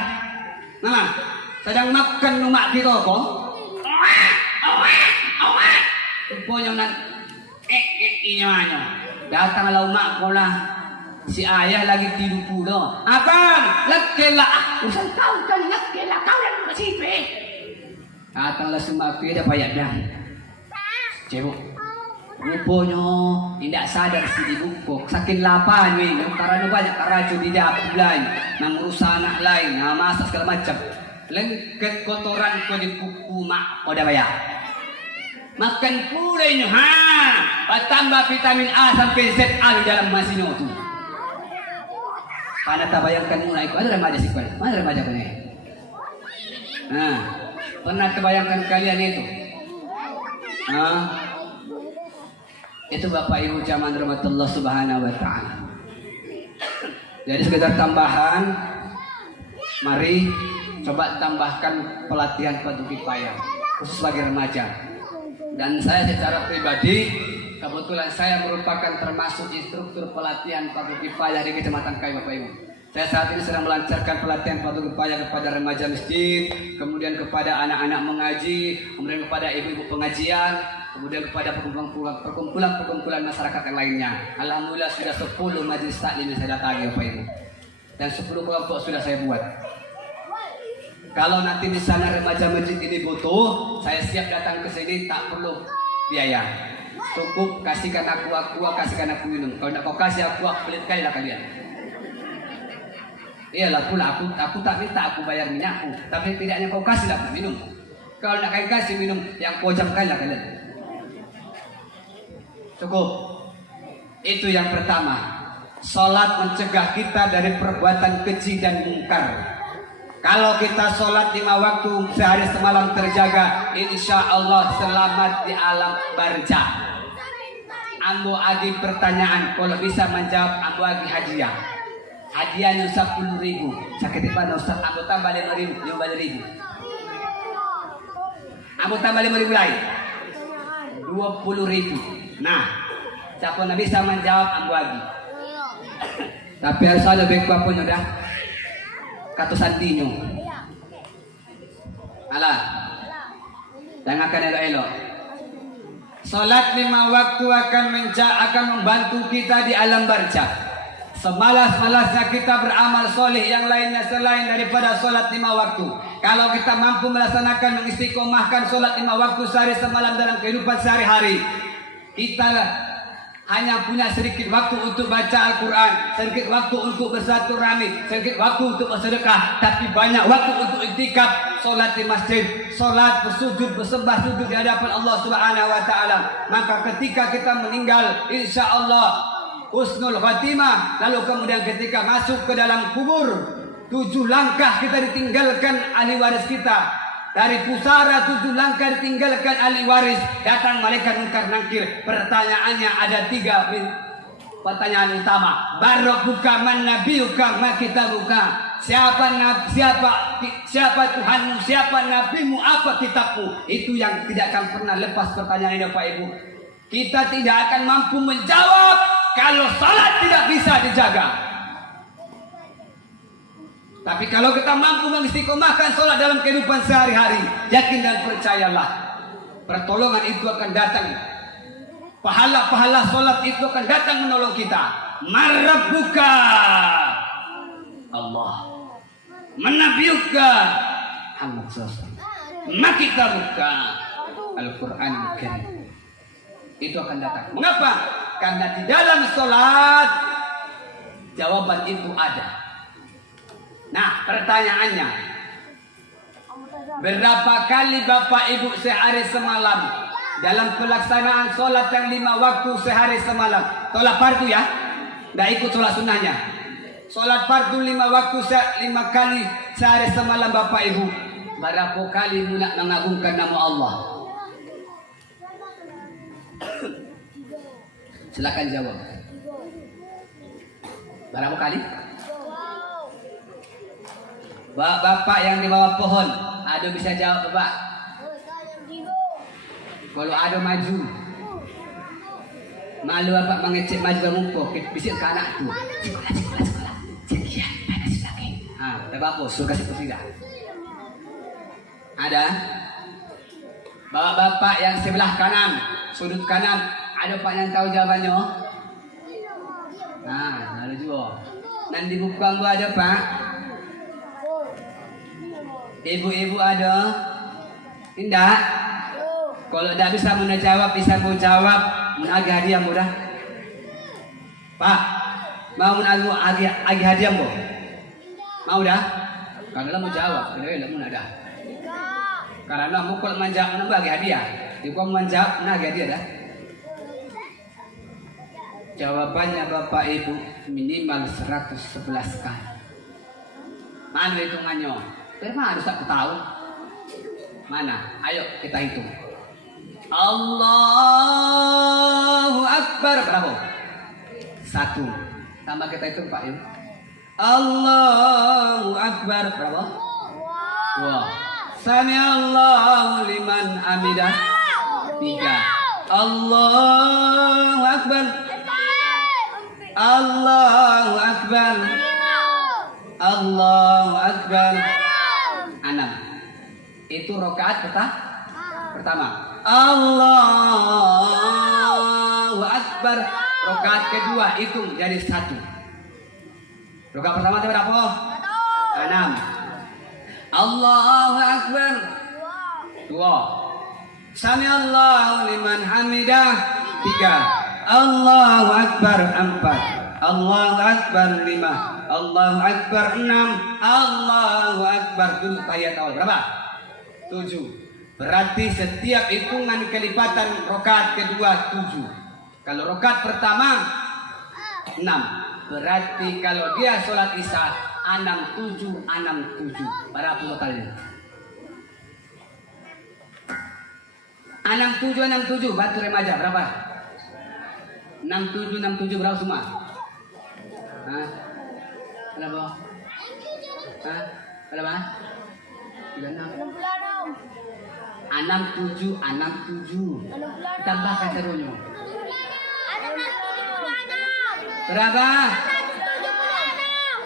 mak kita ko. Punya nan inyo. Datanglah mak ko lah. Si ayah lagi tidur pula. Abang, lagkela. Usan kau kan lagkela kau yang masipi. Datanglah semua dia payah dah. Cebok. Rupanya tidak sadar si ibu saking lapar ni. Karena banyak karacu di dapur lain, nang urusan anak lain, nah masak segala macam. Lengket kotoran ko di kuku mak ko dah bayar. Makan pula ini, tambah vitamin A sampai Z di dalam masino tu. Karena tak bayangkan mulai itu ada remaja sih, mana remaja kan? Pernah terbayangkan kalian itu? Itu Bapak Ibu zaman rahmatullah subhanahu wa ta'ala. Jadi sekedar tambahan, mari coba tambahkan pelatihan fardu kifayah khusus bagi remaja. Dan saya secara pribadi, kebetulan saya merupakan termasuk instruktur pelatihan fardu kifayah di Kecamatan Kai, Bapak Ibu. Saya saat ini sedang melancarkan pelatihan fardu kifayah kepada remaja masjid, kemudian kepada anak-anak mengaji, kemudian kepada ibu-ibu pengajian, kemudian kepada perkumpulan masyarakat yang lainnya. Alhamdulillah sudah 10 majelis taklim yang saya datangi, Bapak Ibu. Dan 10 kelompok sudah saya buat. Kalau nanti di sana remaja masjid ini butuh, saya siap datang ke sini, tak perlu biaya. Cukup kasihkan aku, kasihkan aku minum. Kalau nak kau kasih aku pelit kali lah kalian. Iyalah pula aku tak minta aku bayar minyakku, tapi tidaknya kau kasih aku minum. Kalau nak kau kasih minum, yang kau jamkan lah kalian. Cukup. Itu yang pertama. Salat mencegah kita dari perbuatan keji dan mungkar. Kalau kita sholat 5 waktu sehari semalam terjaga, insya Allah selamat di alam barzah. Ambo agi pertanyaan, kalau bisa menjawab ambo agi hadiah. Hadiahnya 10.000. Sakit mana Ustaz? Ambo tambah 5.000, 15.000. Ambo tambah 5.000 lagi, 20.000. Nah, siapa yang bisa menjawab ambo agi. Tapi harus ada bengkok pun udah. Kata santinyo. Alah. Jangan elok-elok. Salat 5 waktu akan membantu kita di alam barzah. Semalas-malasnya kita beramal soleh yang lainnya selain daripada salat 5 waktu. Kalau kita mampu melaksanakan mengistiqomahkan salat 5 waktu sehari semalam dalam kehidupan sehari-hari, kita hanya punya sedikit waktu untuk baca Al-Quran, sedikit waktu untuk bersilaturahmi, sedikit waktu untuk bersedekah, tapi banyak waktu untuk iktikaf, solat di masjid, solat bersujud, bersembah sujud di hadapan Allah Subhanahu wa taala. Maka ketika kita meninggal, insya Allah husnul khatimah. Lalu kemudian ketika masuk ke dalam kubur, 7 langkah kita ditinggalkan ahli waris kita. Dari pusara 7 langkah ditinggalkan ahli waris. Datang malaikat mungkar nakir. Pertanyaannya ada 3 pertanyaan utama. Barokbuka man nabiyuka ma kitabuka. Siapa Tuhanmu, siapa nabimu, apa kitabmu? Itu yang tidak akan pernah lepas pertanyaan ini, Bapak Ibu. Kita tidak akan mampu menjawab kalau salat tidak bisa dijaga. Tapi kalau kita mampu mengistiqomahkan sholat dalam kehidupan sehari-hari, yakin dan percayalah, pertolongan itu akan datang. Pahala-pahala sholat itu akan datang menolong kita. Marabbuka Allah, menabiuka Muhammad SAW, makitabuka Al-Quran Karim. Itu akan datang. Mengapa? Karena di dalam sholat jawaban itu ada. Nah, pertanyaannya, berapa kali Bapak Ibu sehari semalam dalam pelaksanaan sholat yang 5 waktu sehari semalam? Sholat fardu ya, tidak ikut sholat sunnahnya. Sholat fardu 5 waktu 5 kali sehari semalam Bapak Ibu. Berapa kali nak mengagungkan nama Allah? Silakan jawab. Berapa kali? Bapak yang di bawah pohon, ada bisa jawab Bapak? Kalau ada maju, malu Bapak mengecek maju bermumpuk, bisik ke anak tu. Sekolah. Sekian, mana si sakit? Bapak bos, suruh kasih tidak. Ada? Bapak yang sebelah kanan, sudut kanan, ada Pak yang tahu jawabannya? Ada juga. Nanti buku kamu ada Pak? Ibu-ibu ada? Tidak? Kalau tidak bisa menjawab, bisa menjawab, menagih hadiah mudah. Pak, mau menagih hadiah bu? Mau dah? Kalau mau jawab, kalau mau ada. Karena mau kalau menjawab menagih hadiah. Ibu menjawab, nah dia dah. Jawabannya Bapak Ibu minimal 111 kali. Mana hitungannya? Dari mana harus aku tahu? Mana? Ayo kita hitung. Allahu Akbar. Berapa? 1. Tambah kita hitung Pak Ibu. Allahu Akbar. Berapa? 2. Sami Allahu liman hamidah. 3. Allahu Akbar. Allahu Akbar. Allahu Akbar. 6. Itu rakaat pertama. Allahu Akbar. Rakaat kedua hitung jadi 1. Rakaat pertama itu berapa? 6. Allahu Akbar. 2. Sami Allahu liman hamidah. 3. Allahu Akbar. 4. Allahu Akbar. 5. Allahu Akbar. 6. Allahu Akbar. Dulu tahiyat awal. Berapa? 7. Berarti setiap hitungan kelipatan rakaat kedua 7. Kalau rakaat pertama 6. Berarti kalau dia sholat isya 67. Berapa totalnya? 67 batu remaja berapa? 67 berapa semua? Hah? Berapa? Hah? Berapa? 67. Tambahkan serunya. Berapa?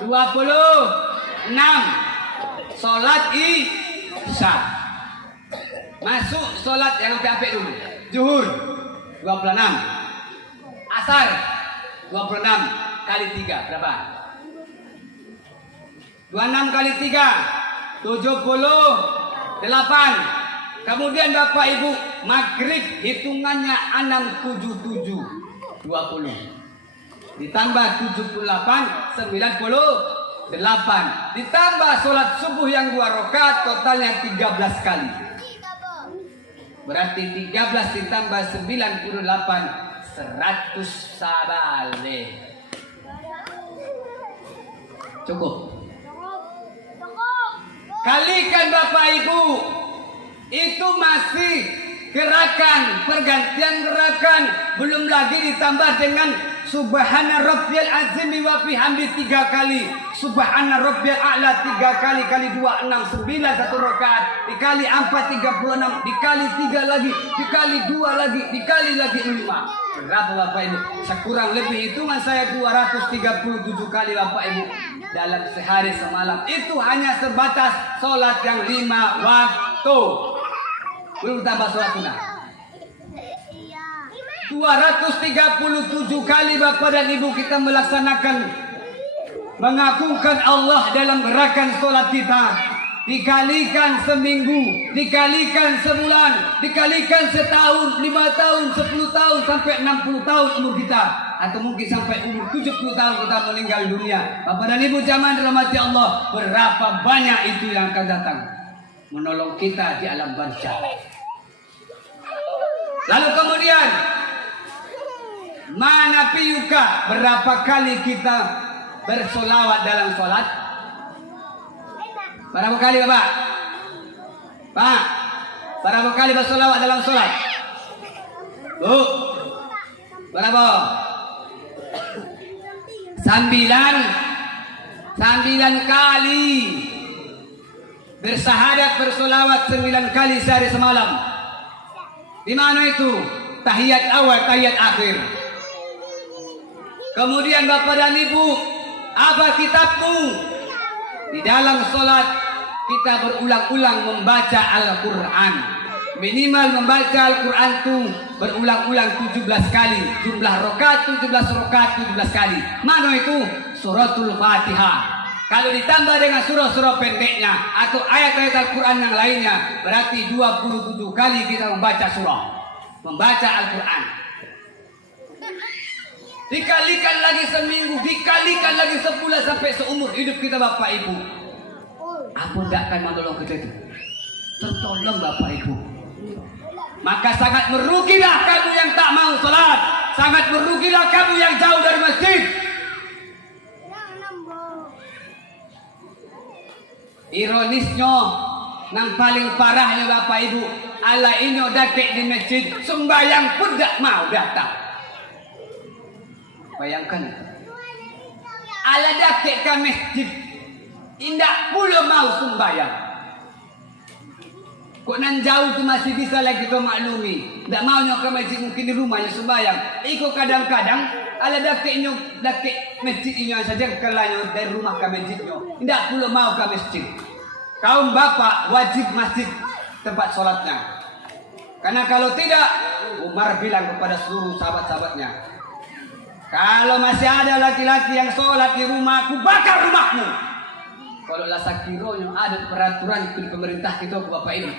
26. Sholat isya. Masuk sholat yang apik dulu. Zuhur 26. Asar 26 kali 3 berapa? 26 kali 3 78. Kemudian Bapak Ibu maghrib hitungannya 677 20. Ditambah 78 98. Ditambah sholat subuh yang 2 rakaat totalnya 13 kali. Berarti 13 ditambah 98 100 sabale. Cukup. Kalikan Bapak Ibu. Itu masih gerakan, pergantian gerakan. Belum lagi ditambah dengan Subhana Rabbiyal Azim wa bihamdi 3 kali. Subhana Rabbiyal A'la 3 kali. Kali 2 6 9 1 rakaat. Dikali 4 36. Dikali 3 lagi. Dikali 2 lagi. Dikali lagi 5. Berapa Bapak Ibu? Sekurang lebih hitungan saya 237 kali Bapak Ibu. Dalam sehari semalam. Itu hanya sebatas sholat yang 5 waktu. Belum tambah sholat sunnah. 237 kali Bapak dan Ibu kita melaksanakan mengagungkan Allah dalam gerakan sholat kita. Dikalikan seminggu, dikalikan sebulan, dikalikan setahun, 5 tahun, 10 tahun, sampai 60 tahun umur kita. Atau mungkin sampai umur 70 tahun kita meninggal dunia. Bapak dan Ibu jamaah dirahmati Allah, berapa banyak itu yang akan datang menolong kita di alam barzakh. Lalu kemudian mana piyuka, berapa kali kita bersolawat dalam sholat? Berapa kali Bapak? Pak, berapa kali bersolawat dalam sholat? Bu, berapa? 9 kali. Bersahadat bersolawat 9 kali sehari semalam. Di mana itu? Tahiyat awal, tahiyat akhir. Kemudian Bapak dan Ibu, apa kitabmu? Di dalam sholat kita berulang-ulang membaca Al-Quran. Minimal membaca Al-Quran itu berulang-ulang 17 kali. Jumlah rakaat 17 kali. Mana itu? Suratul Fatihah. Kalau ditambah dengan surah-surah pendeknya atau ayat-ayat Al-Quran yang lainnya, berarti 27 kali kita membaca surah, membaca Al-Quran. Dikalikan lagi seminggu, dikalikan lagi sebulan sampai seumur hidup kita Bapak Ibu. Apa tidak akan menolong kita itu? Tertolong Bapak Ibu. Maka sangat merugilah kamu yang tak mau sholat. Sangat merugilah kamu yang jauh dari masjid. Ironisnya, yang paling parahnya Bapak Ibu, ala ini dakek di masjid, sembahyang pun tak mau datang. Bayangkan, ala dakek ke masjid, indak pula mau sembahyang. Kok nan jauh tu masih bisa lagi kau maklumi. Tak maunya ke masjid mungkin di rumahnya sembahyang. Iko kadang-kadang ala dakeknya dakek masjid ini saja kelanya dari rumah ke masjidnya. Tidak pula mau ke masjid. Kaum bapak wajib masjid tempat solatnya. Karena kalau tidak, Umar bilang kepada seluruh sahabat-sahabatnya, kalau masih ada laki-laki yang solat di rumah, aku bakar rumahmu. Kalau lah sakironya ada peraturan di pemerintah kita Bapak ini.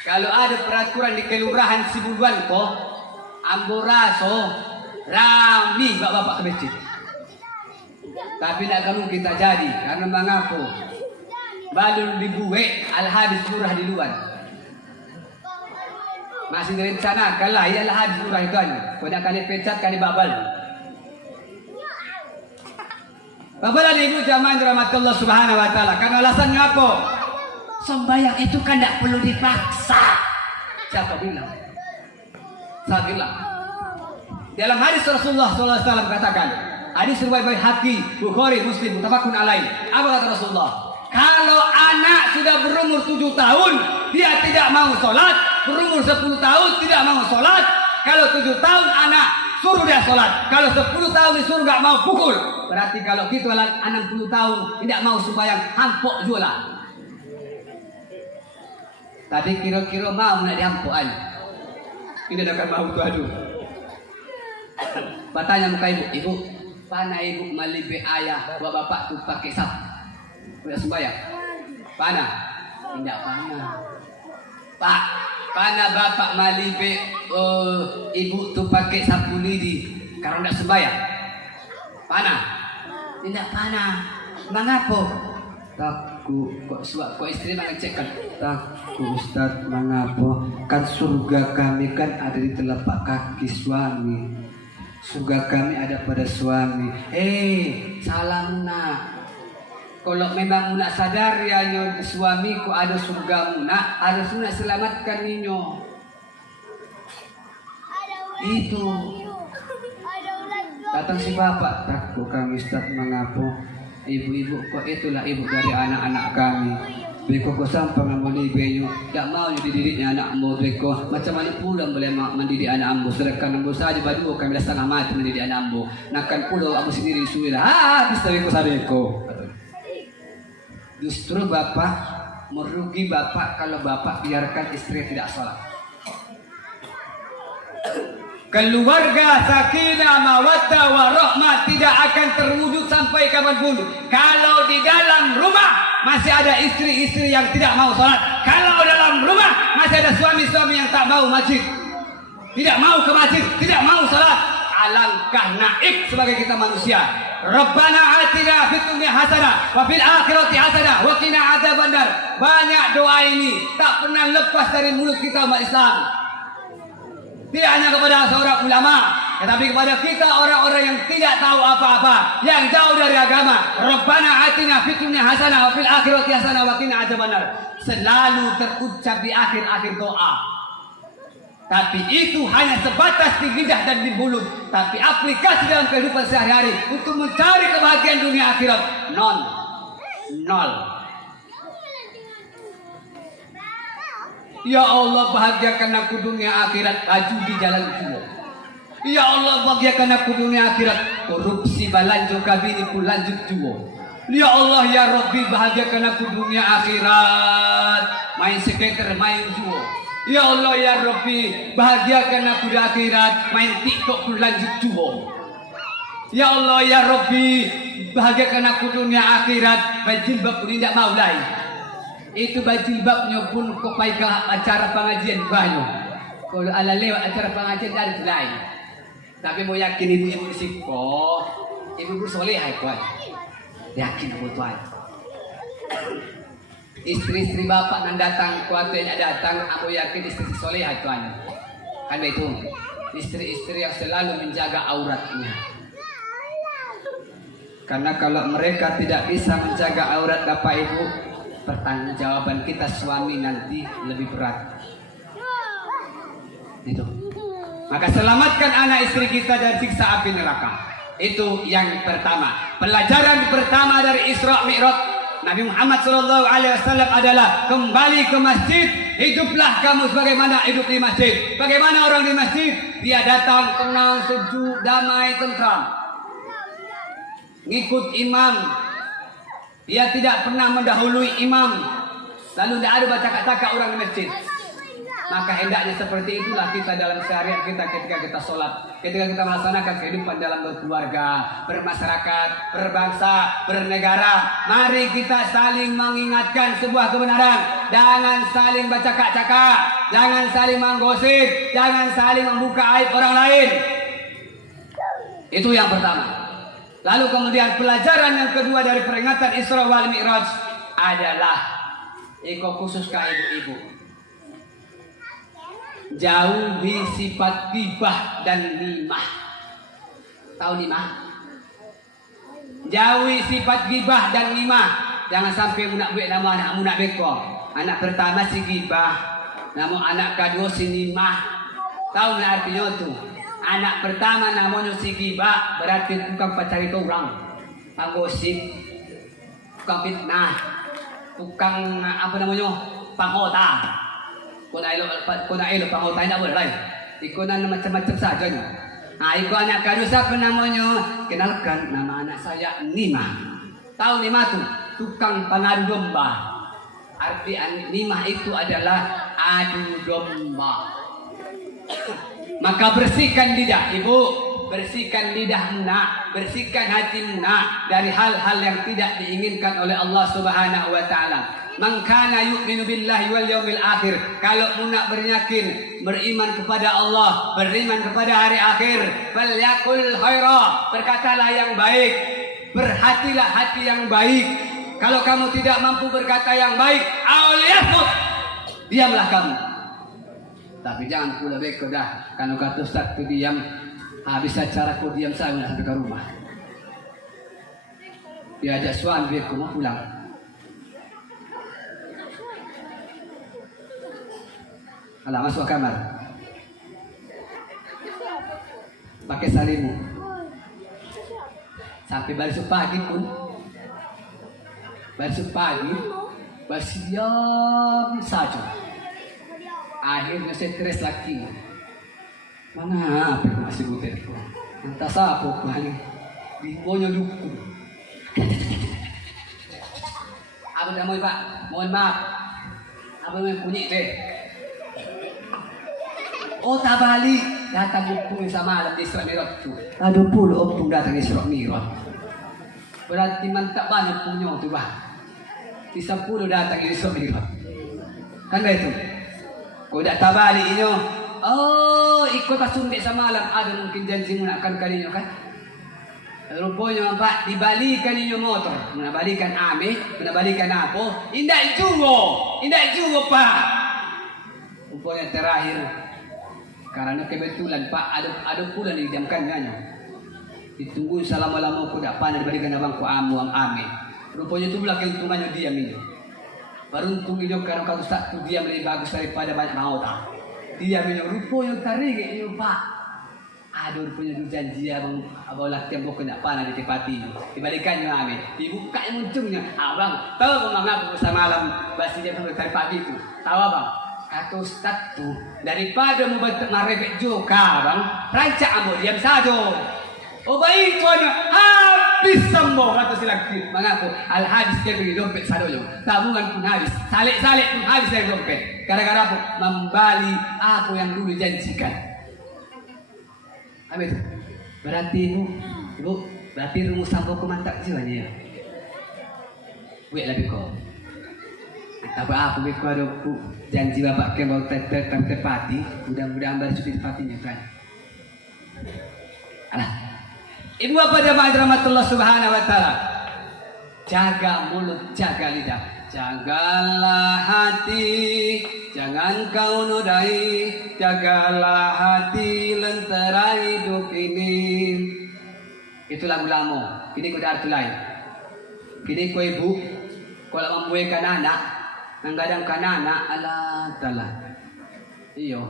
Kalau ada peraturan di kelurahan Sibuluan kok, Amboraso, rami bapak ke masjid. Tapi tidak akan kita jadi karena mengaku balul dibuat al-hadis murah di luar. Masih dari sana kalah ya al-hadis murah itu aja. Kau kali pecat kali babal. Bapak dan Ibu jamaah rahmatullah subhanahu wa ta'ala. Karena alasannya apa? Sembahyang itu kan tidak perlu dipaksa. Siapa bilang? Saya bilang. Dalam hadis Rasulullah SAW katakan, hadis riwayat Baihaqi, Bukhari, Muslim, muttafaqun alaih. Apa kata Rasulullah? Kalau anak sudah berumur 7 tahun, dia tidak mau sholat. Berumur 10 tahun tidak mau sholat. Kalau 7 tahun anak suruh dia sholat. Kalau 10 tahun disuruh gak mau pukul. Berarti kalau kita anak 60 tahun tidak mau sembahyang, hampok jualan. Tadi kira-kira mau nak dihampokan. Ini akan mau tu aduh. Bertanya muka ibu, ibu, pana ibu malibe ayah buat bapak tu pakai sap. Tidak sembahyang. Pana? Tidak pana. Pak, pana bapak malibe ibu tu pakai sapu lidi karena tidak sembahyang. Pana? Tidak pana. Mengapa? Takku kok istri mengecekkan. Takku Ustaz, mengapa? Kan surga kami kan ada di telapak kaki suami. Surga kami ada pada suami. Salam nak. Kalau memang nak sadar ya suamiku ada surgamu nak, harus nak selamatkan ninyo. Itu. Datang si bapak, takut kami Ustaz, mengapa? Ibu-ibu kok itulah ibu dari anak-anak kami. Beko ko sampang amoni benyo, tak mau dididiknya anak ambo beko. Macam mana pula boleh mendidik anak ambo? Sedangkan ambo saja badu kami dah setengah mati mendidik anak ambo. Nakkan pula ambo sendiri suilah. Bisa beko sadeko. Justru bapak merugi bapak kalau bapak biarkan istri tidak sholat. Keluarga sakinah mawaddah warahmah tidak akan terwujud sampai kapanpun kalau di dalam rumah masih ada istri-istri yang tidak mau sholat. Kalau dalam rumah masih ada suami-suami yang tak mau masjid, tidak mau ke masjid, tidak mau sholat. Alangkah naik sebagai kita manusia. Rabbana atina fid dunya hasanah wa fil akhirati hasanah wa qina adzabannar. Banyak doa ini tak pernah lepas dari mulut kita umat Islam. Tidak hanya kepada seorang ulama, tetapi kepada kita orang-orang yang tidak tahu apa-apa, yang jauh dari agama. Rabbana atina fid dunya hasanah wa fil akhirati hasanah wa qina adzabannar. Selalu terucap di akhir-akhir doa. Tapi itu hanya sebatas di lidah dan di mulut. Tapi aplikasi dalam kehidupan sehari-hari untuk mencari kebahagiaan dunia akhirat nol. Ya Allah, bahagiakan aku dunia akhirat, maju di jalan tua. Ya Allah, bahagiakan aku dunia akhirat, korupsi balanjo kabini pun lanjut tua. Ya Allah, ya Rabbi, bahagiakan aku dunia akhirat, main skater, main tua. Ya Allah, ya Rabbi, bahagiakan aku di akhirat, main TikTok pun lanjut tua. Ya Allah, ya Rabbi, bahagiakan aku dunia akhirat, berjilbab pun tidak mau lain. Itu bajilbabnya pun kok baik acara pengajian banyak. Kalau ala lewat acara pengajian ada lain. Tapi mau yakin ibu-ibu di sini kok ibu-ibu soleh kuat. Yakin aku tuan. Istri-istri bapak nan datang, kuatu yang datang, aku yakin istri solehah tuan. Karena itu, istri-istri yang selalu menjaga auratnya. Karena kalau mereka tidak bisa menjaga aurat bapak ibu, pertanggungjawaban kita suami nanti lebih berat. Itu. Maka selamatkan anak istri kita dari siksa api neraka. Itu yang pertama. Pelajaran pertama dari Isra Mi'raj Nabi Muhammad SAW adalah kembali ke masjid. Hiduplah kamu sebagaimana hidup di masjid. Bagaimana orang di masjid? Dia datang tenang, sejuk, damai, tentram. Ngikut imam. Dia tidak pernah mendahului imam. Lalu tidak ada baca-baca orang di masjid. Maka hendaknya seperti itulah kita dalam seharian kita ketika kita sholat, ketika kita melaksanakan kehidupan dalam berkeluarga, bermasyarakat, berbangsa, bernegara. Mari kita saling mengingatkan sebuah kebenaran. Jangan saling bercakap-cakap, jangan saling menggosip, jangan saling membuka aib orang lain. Itu yang pertama. Lalu kemudian pelajaran yang kedua dari peringatan Isra wal Mi'raj adalah khusus ke ibu-ibu. Jauhi sifat gibah dan nimah. Tahu nimah? Jauhi sifat gibah dan nimah. Jangan sampai nak buat nama anakmu nak beko. Anak pertama si gibah, namun anak kedua si nimah. Tahu nak artinya tu? Anak pertama namanya si gibah, berarti tukang pacari orang, penggosip, tukang fitnah, tukang apa namanya, pangkota. Kuna ilo pangutay na wala. Iko na macam-macam saja nyo. Iko anak kedua siapa namanya? Kenalkan nama anak saya Nima. Tahu Nima tu? Tukang pengadu domba. Arti Nima itu adalah adu domba. Maka bersihkan lidah ibu, bersihkan lidah nak, bersihkan hati nak dari hal-hal yang tidak diinginkan oleh Allah Subhanahu wa taala. Man kana yu'minu billahi wal yawmil akhir. Kalau nak bernyakin, beriman kepada Allah, beriman kepada hari akhir, falyakul khaira, berkatalah yang baik, berhatilah hati yang baik. Kalau kamu tidak mampu berkata yang baik, auliyahmut, diamlah kamu. Tapi jangan pula beko dah. Kalau kata Ustaz tu diam, habis acara ku diam saya sampai ke rumah. Diajak suami beko mau pulang. Alah, masuk kamar. Pakai salimu. Sampai besok pagi pun. Besok pagi masih diam saja. Akhirnya stres lagi. Mana apa masih butir ko? Entah siapa ko hanya dibonya duku. Apa namanya Pak? Mohon maaf. Apa yang bunyi deh? Oh tak balik, datang opung sama malam di Isra Mi'raj tu. Ada puluh opung datang di Isra Mi'raj. Berarti mantap banyak punya tu bah. Di 10 datang di Isra Mi'raj. Kan itu? Kau tak balik inyo. Oh, ikut kasundek sama malam. Ada mungkin janji akan kalinya kan? Rupanya Pak dibalikan inyo motor, menabalikan ame, menabalikan apa? Indah juga Pak. Rupanya terakhir. Karena kebetulan Pak ada pula didiamkannya. Ditunggu selama-lama aku tak pandai diberikan abang ku amu ame. Rupanya itu pula keuntungannya diam ini. Beruntung ini karena kau satu diam lebih bagus daripada banyak mahota. Diam ini rupanya tarik ini Pak. Aduh rupanya itu janji abang laki yang bukan tak pandai ditepati. Dibalikannya ame. Dibuka muncungnya. Abang tahu mengapa aku semalam basi dia sampai pagi itu. Tahu abang? Kata Ustaz tu daripada merebek juga bang, rancak ambo diam saja. Oh baik tuannya, habis semua kata si laki. Mengaku al habis dia beri dompet sadoyo. Tabungan pun habis, salik pun habis dari dompet. Gara-gara aku membali aku yang dulu janjikan. Habis berarti ibu berarti rumus sampo ku mantak jiwanya ya. Buat lebih kau. Apa beko ada janji bapak ke mau tepati, mudah-mudahan baru sudah tepatinya kan. Alah. Ibu apa jamaah rahmatullah subhanahu wa ta'ala. Jaga mulut, jaga lidah. Jagalah hati, jangan kau nodai. Jagalah hati, lentera hidup ini. Itu lagu lama. Kini kau dah arti lain. Kini kau ibu, kalau membuahkan anak, menggadangkan anak, alah talah. Iyo.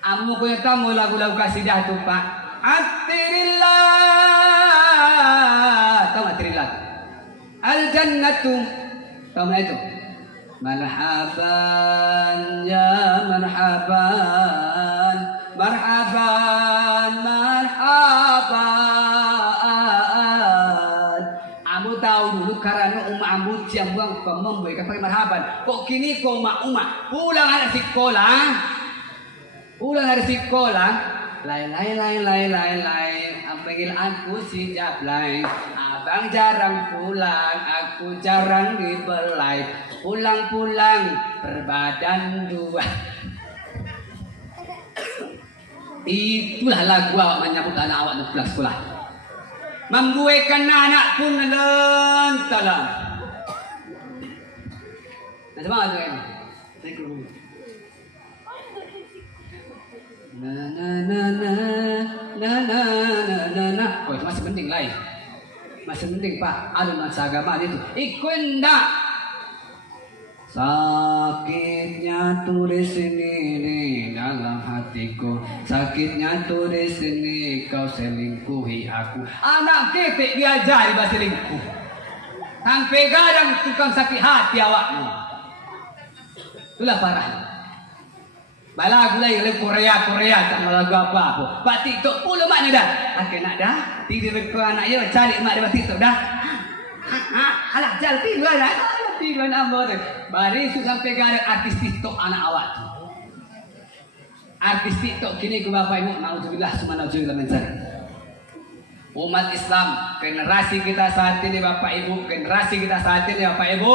Amu kau yang tamu lagu-lagu kasidah tu pak. Atirillah. Tahu atirillah? Al-jannatu. Tahu mana itu? Marhaban ya marhaban, marhaban, marhaban. Amu tahu dulu karena amu siang buang pememboy kata marhaban. Kok kini kau mak pulang dari sekolah, lai, panggil aku si Jablay. Abang jarang pulang, aku jarang dibelai. Pulang-pulang berbadan dua. Itulah lagu awak menyambut anak awak nak pulang sekolah. Membuahkan anak pun lentalah. Nah, semangat tu kan? Na. Oh, itu masih penting lah. Masih penting pak. Ada masa agama itu. Ikunda. Sakitnya tulis ini di dalam hatiku. Sakitnya tulis ini kau selingkuhi aku. Anak ketik diajari bahasa selingkuh. Sampai kadang tukang sakit hati awakmu. Itulah parah. Balagu lain Korea tak lagu apa-apa. Pak TikTok pula makna dah. Okey nak dah. Tidur ke anak dia cari mak dia TikTok dah. Alah jalti dua dah. Tidur nombor. Bari sampai ke ada artis TikTok anak awak tu. Artis TikTok kini ke bapak ibu naudzubillah subhanallah mencari. Umat Islam, generasi kita saat ini bapak ibu, generasi kita saat ini bapak ibu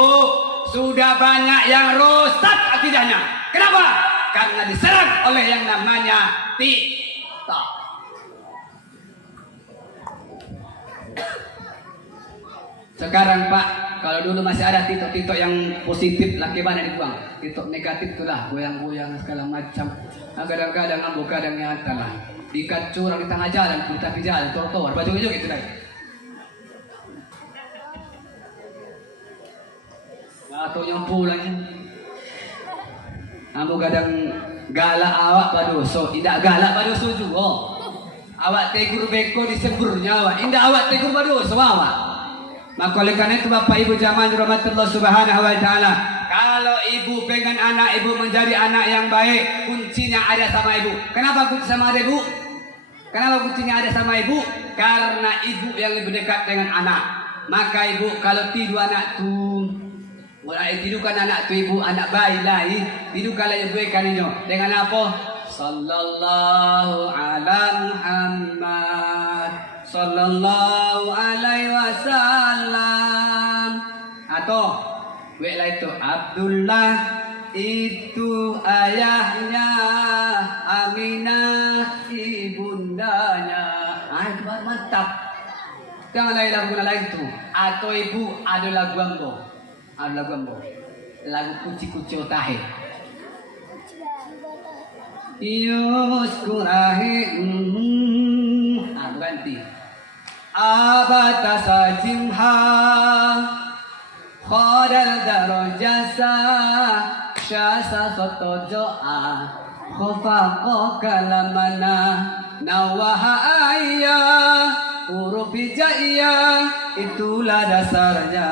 sudah banyak yang rusak akidahnya. Kenapa? Karena diserang oleh yang namanya TikTok. Sekarang Pak, kalau dulu masih ada TikTok yang positif, laki banyak dibuang. TikTok negatif itulah goyang-goyang segala macam. Nah, kadang-kadang ambo kadang nyata lah. Dikat curang di tengah jalan, tapi jalan trotoar, baju-baju gitu dah. Atau yang pulang. Ambo kadang galak awak padoso, tidak galak padoso juga. Awak tegur beko diseburnya awak, indah awak tegur padoso awak. Maka oleh karena itu Bapak Ibu jamaah rahmatullah subhanahu wa ta'ala, kalau ibu pengen anak ibu menjadi anak yang baik, kuncinya ada sama ibu. Kenapa kunci sama ada ibu? Kenapa kuncinya ada sama ibu? Karena ibu yang lebih dekat dengan anak. Maka ibu kalau tidur anak tu, mulai tidurkan anak tu ibu, anak bayi lain, tidurkanlah ibu ikannya dengan apa? Sallallahu ala Muhammad, sallallahu alaihi wasallam. Atau weklah itu Abdullah itu ayahnya, Aminah ibundanya. Itu mantap. Jangan lagu lain tu. Atau ibu ada lagu ambo. Ada lagu ambo. Lagu kuci-kuci otahe. Yuskurahi ganti. Abata sajimha Khadal darajasa Syasa soto jo'a Khofaqo kalamana Nawaha ayah Huruf hijaiyah Itulah dasarnya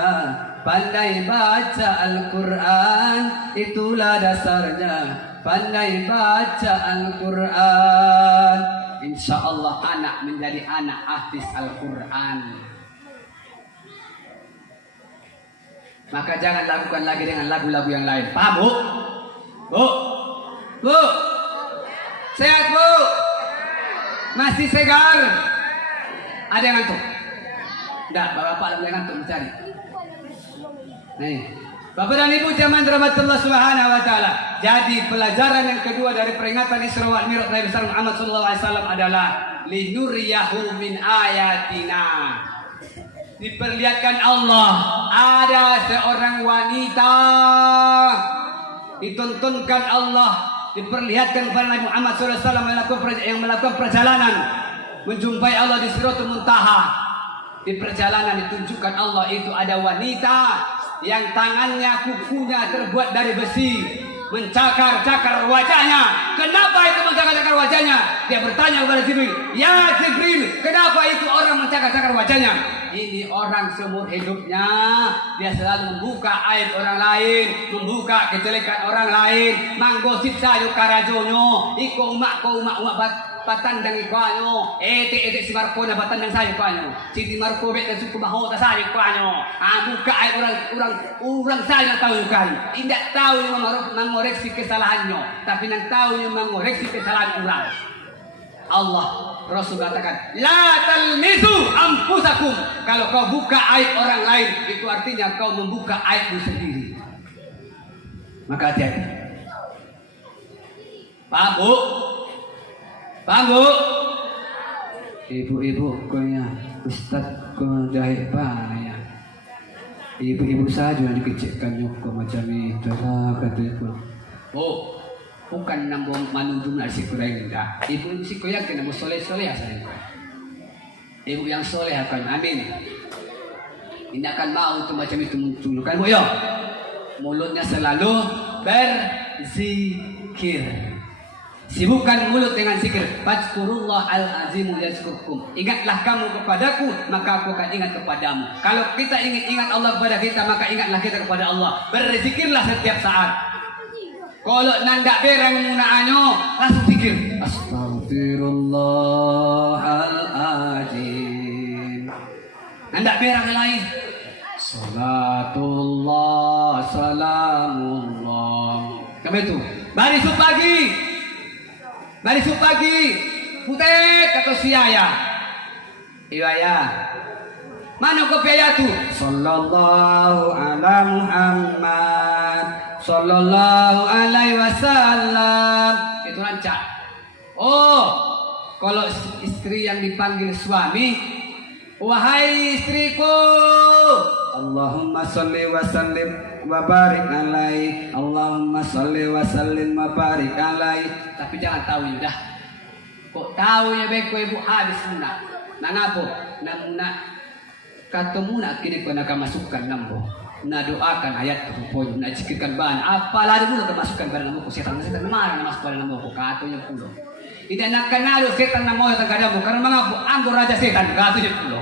Pandai baca Al-Quran Itulah dasarnya Pandai baca Al-Quran. InsyaAllah anak menjadi anak hafiz Al-Quran. Maka jangan lakukan lagi dengan lagu-lagu yang lain. Paham bu? Bu? Bu? Sehat bu? Masih segar? Ada yang ngantuk? Enggak, bapak ada yang ngantuk mencari. Nih, Bapak dan Ibu jamaah rahmatullah subhanahu wa ta'ala. Jadi pelajaran yang kedua dari peringatan Isra wal Mi'raj Nabi besar Muhammad sallallahu alaihi wasallam adalah linuriyahu min ayatina. diperlihatkan Allah ada seorang wanita, ditontonkan Allah, diperlihatkan kepada Nabi Muhammad SAW yang melakukan perjalanan menjumpai Allah di Sidratul Muntaha. Di perjalanan ditunjukkan Allah itu ada wanita yang tangannya, kukunya terbuat dari besi, mencakar-cakar wajahnya. Kenapa itu mencakar-cakar wajahnya? Dia bertanya kepada Jibril, "Ya Jibril, kenapa itu orang mencakar-cakar wajahnya?" Ini orang seumur hidupnya dia selalu membuka aib orang lain, membuka kejelekan orang lain, manggosip sayo karajonyo, iko umak patandang ikanyo, ete si Marco na patandang sayo ikanyo, si Marco bet na suku mahota sayo ikanyo, buka aib orang sayo na tahu ikanyo, tidak tahu yung mengoreksi kesalahannya, tapi nang tahu yung mengoreksi kesalahan orang. Allah Rasul katakan, la talmizu anfusakum. Kalau kau buka aib orang lain, itu artinya kau membuka aibmu sendiri. Maka hati-hati. Paham bu? Paham bu? Ibu-ibu konya Ustaz kau jahit ya. Ibu-ibu saja yang dikecilkan nyoko macam itu lah kata ibu. Bu, bukan nambah manuntung nasi goreng dah. Ibu si koyak kena soleh-soleh asal. Ibu yang soleh akan amin. Tidak akan mau tu macam itu muncul kan bu yo. Mulutnya selalu berzikir. Sibukkan mulut dengan zikir. Fadzkurullah al-azimu yazkurkum. Ingatlah kamu kepadaku, maka aku akan ingat kepadamu. Kalau kita ingin ingat Allah kepada kita, maka ingatlah kita kepada Allah. Berzikirlah setiap saat. Kalau nandak berang munaanyo, langsung zikir. Astaghfirullahaladzim. Nandak berang lain. Salatullah, salamullah. Kamu itu. Barisu pagi, putet atau siaya. Iwaya. Mana kopi ayat tu? Sallallahu ala Muhammad, sallallahu alaihi wasallam. Itu rancak. Oh, kalau istri yang dipanggil suami, wahai istriku, Allahumma salli wa sallim wa barik alaihi, Allahumma salli wa sallim wa barik alaihi. Tapi jangan tahu dah. Kok tahu ya beko ibu habis muna. Nangapo? Namuna kata muna kini kau nak masukkan nambo. Na doakan ayat tu pun, na cikirkan bahan. Apalagi mula masukkan bahan nambo. Setan marah na masuk bahan nambo. Katunya pulo. Tidak nak kenal setan na mau datang kadamu. Karena mengapo ambo raja setan. Katunya pulo.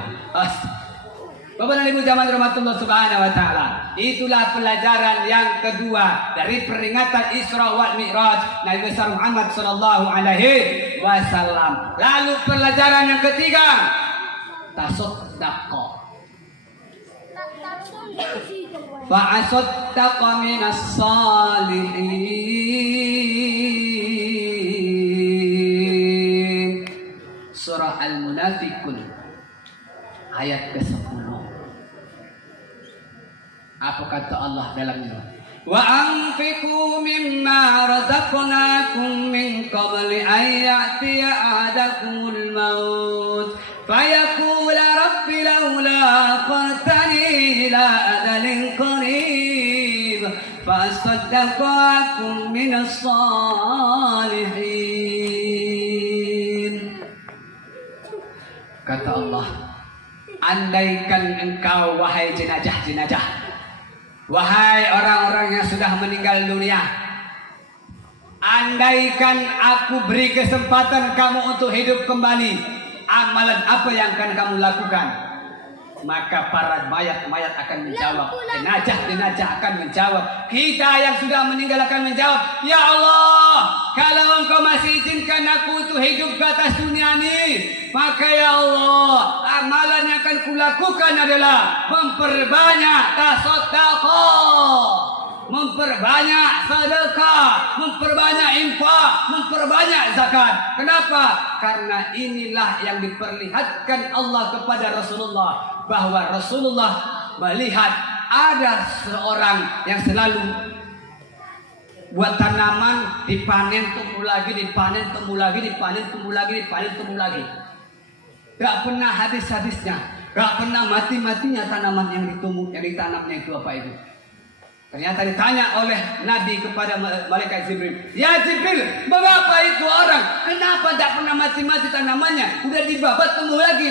Bapak dan Ibu jamaah rahmatullah subhanahu wa ta'ala. Itulah pelajaran yang kedua dari peringatan Isra wal Mi'raj Nabi besar Muhammad sallallahu alaihi wasallam. Lalu pelajaran yang ketiga, tasaddaq. Fa'asaddaqa minas salihin. Surah Al-Munafiqun ayat ke-10. Apa kata Allah dalamnya? Wa anfiqu mimma razaqnakum min qabli an ya'tiya ahadakumul maut fayaqula rabbi laula akhartani ila ajalin qarib fa asaddaqakum minas salihin. Kata Allah, andaikan engkau wahai jenazah-jenazah, wahai orang-orang yang sudah meninggal dunia, andaikan aku beri kesempatan kamu untuk hidup kembali, amalan apa yang akan kamu lakukan? Maka para mayat-mayat akan menjawab, jenazah-jenazah akan menjawab, kita yang sudah meninggal akan menjawab, ya Allah, kalau engkau masih izinkan aku untuk hidup ke atas dunia ini, maka ya Allah, amalan yang akan kulakukan adalah memperbanyak tasaddaqah, memperbanyak sedekah, memperbanyak infak, memperbanyak zakat. Kenapa? Karena inilah yang diperlihatkan Allah kepada Rasulullah, bahwa Rasulullah melihat ada seorang yang selalu buat tanaman dipanen tumbuh lagi, dipanen tumbuh lagi, dipanen tumbuh lagi, dipanen tumbuh lagi. Gak pernah hadis-hadisnya. Gak pernah mati-matinya tanaman yang ditanamnya itu Bapak Ibu. Ternyata ditanya oleh Nabi kepada malaikat Jibril, "Ya Jibril, mengapa itu orang? Kenapa tak pernah mati-mati tanamannya? Udah dibabat tumbuh lagi."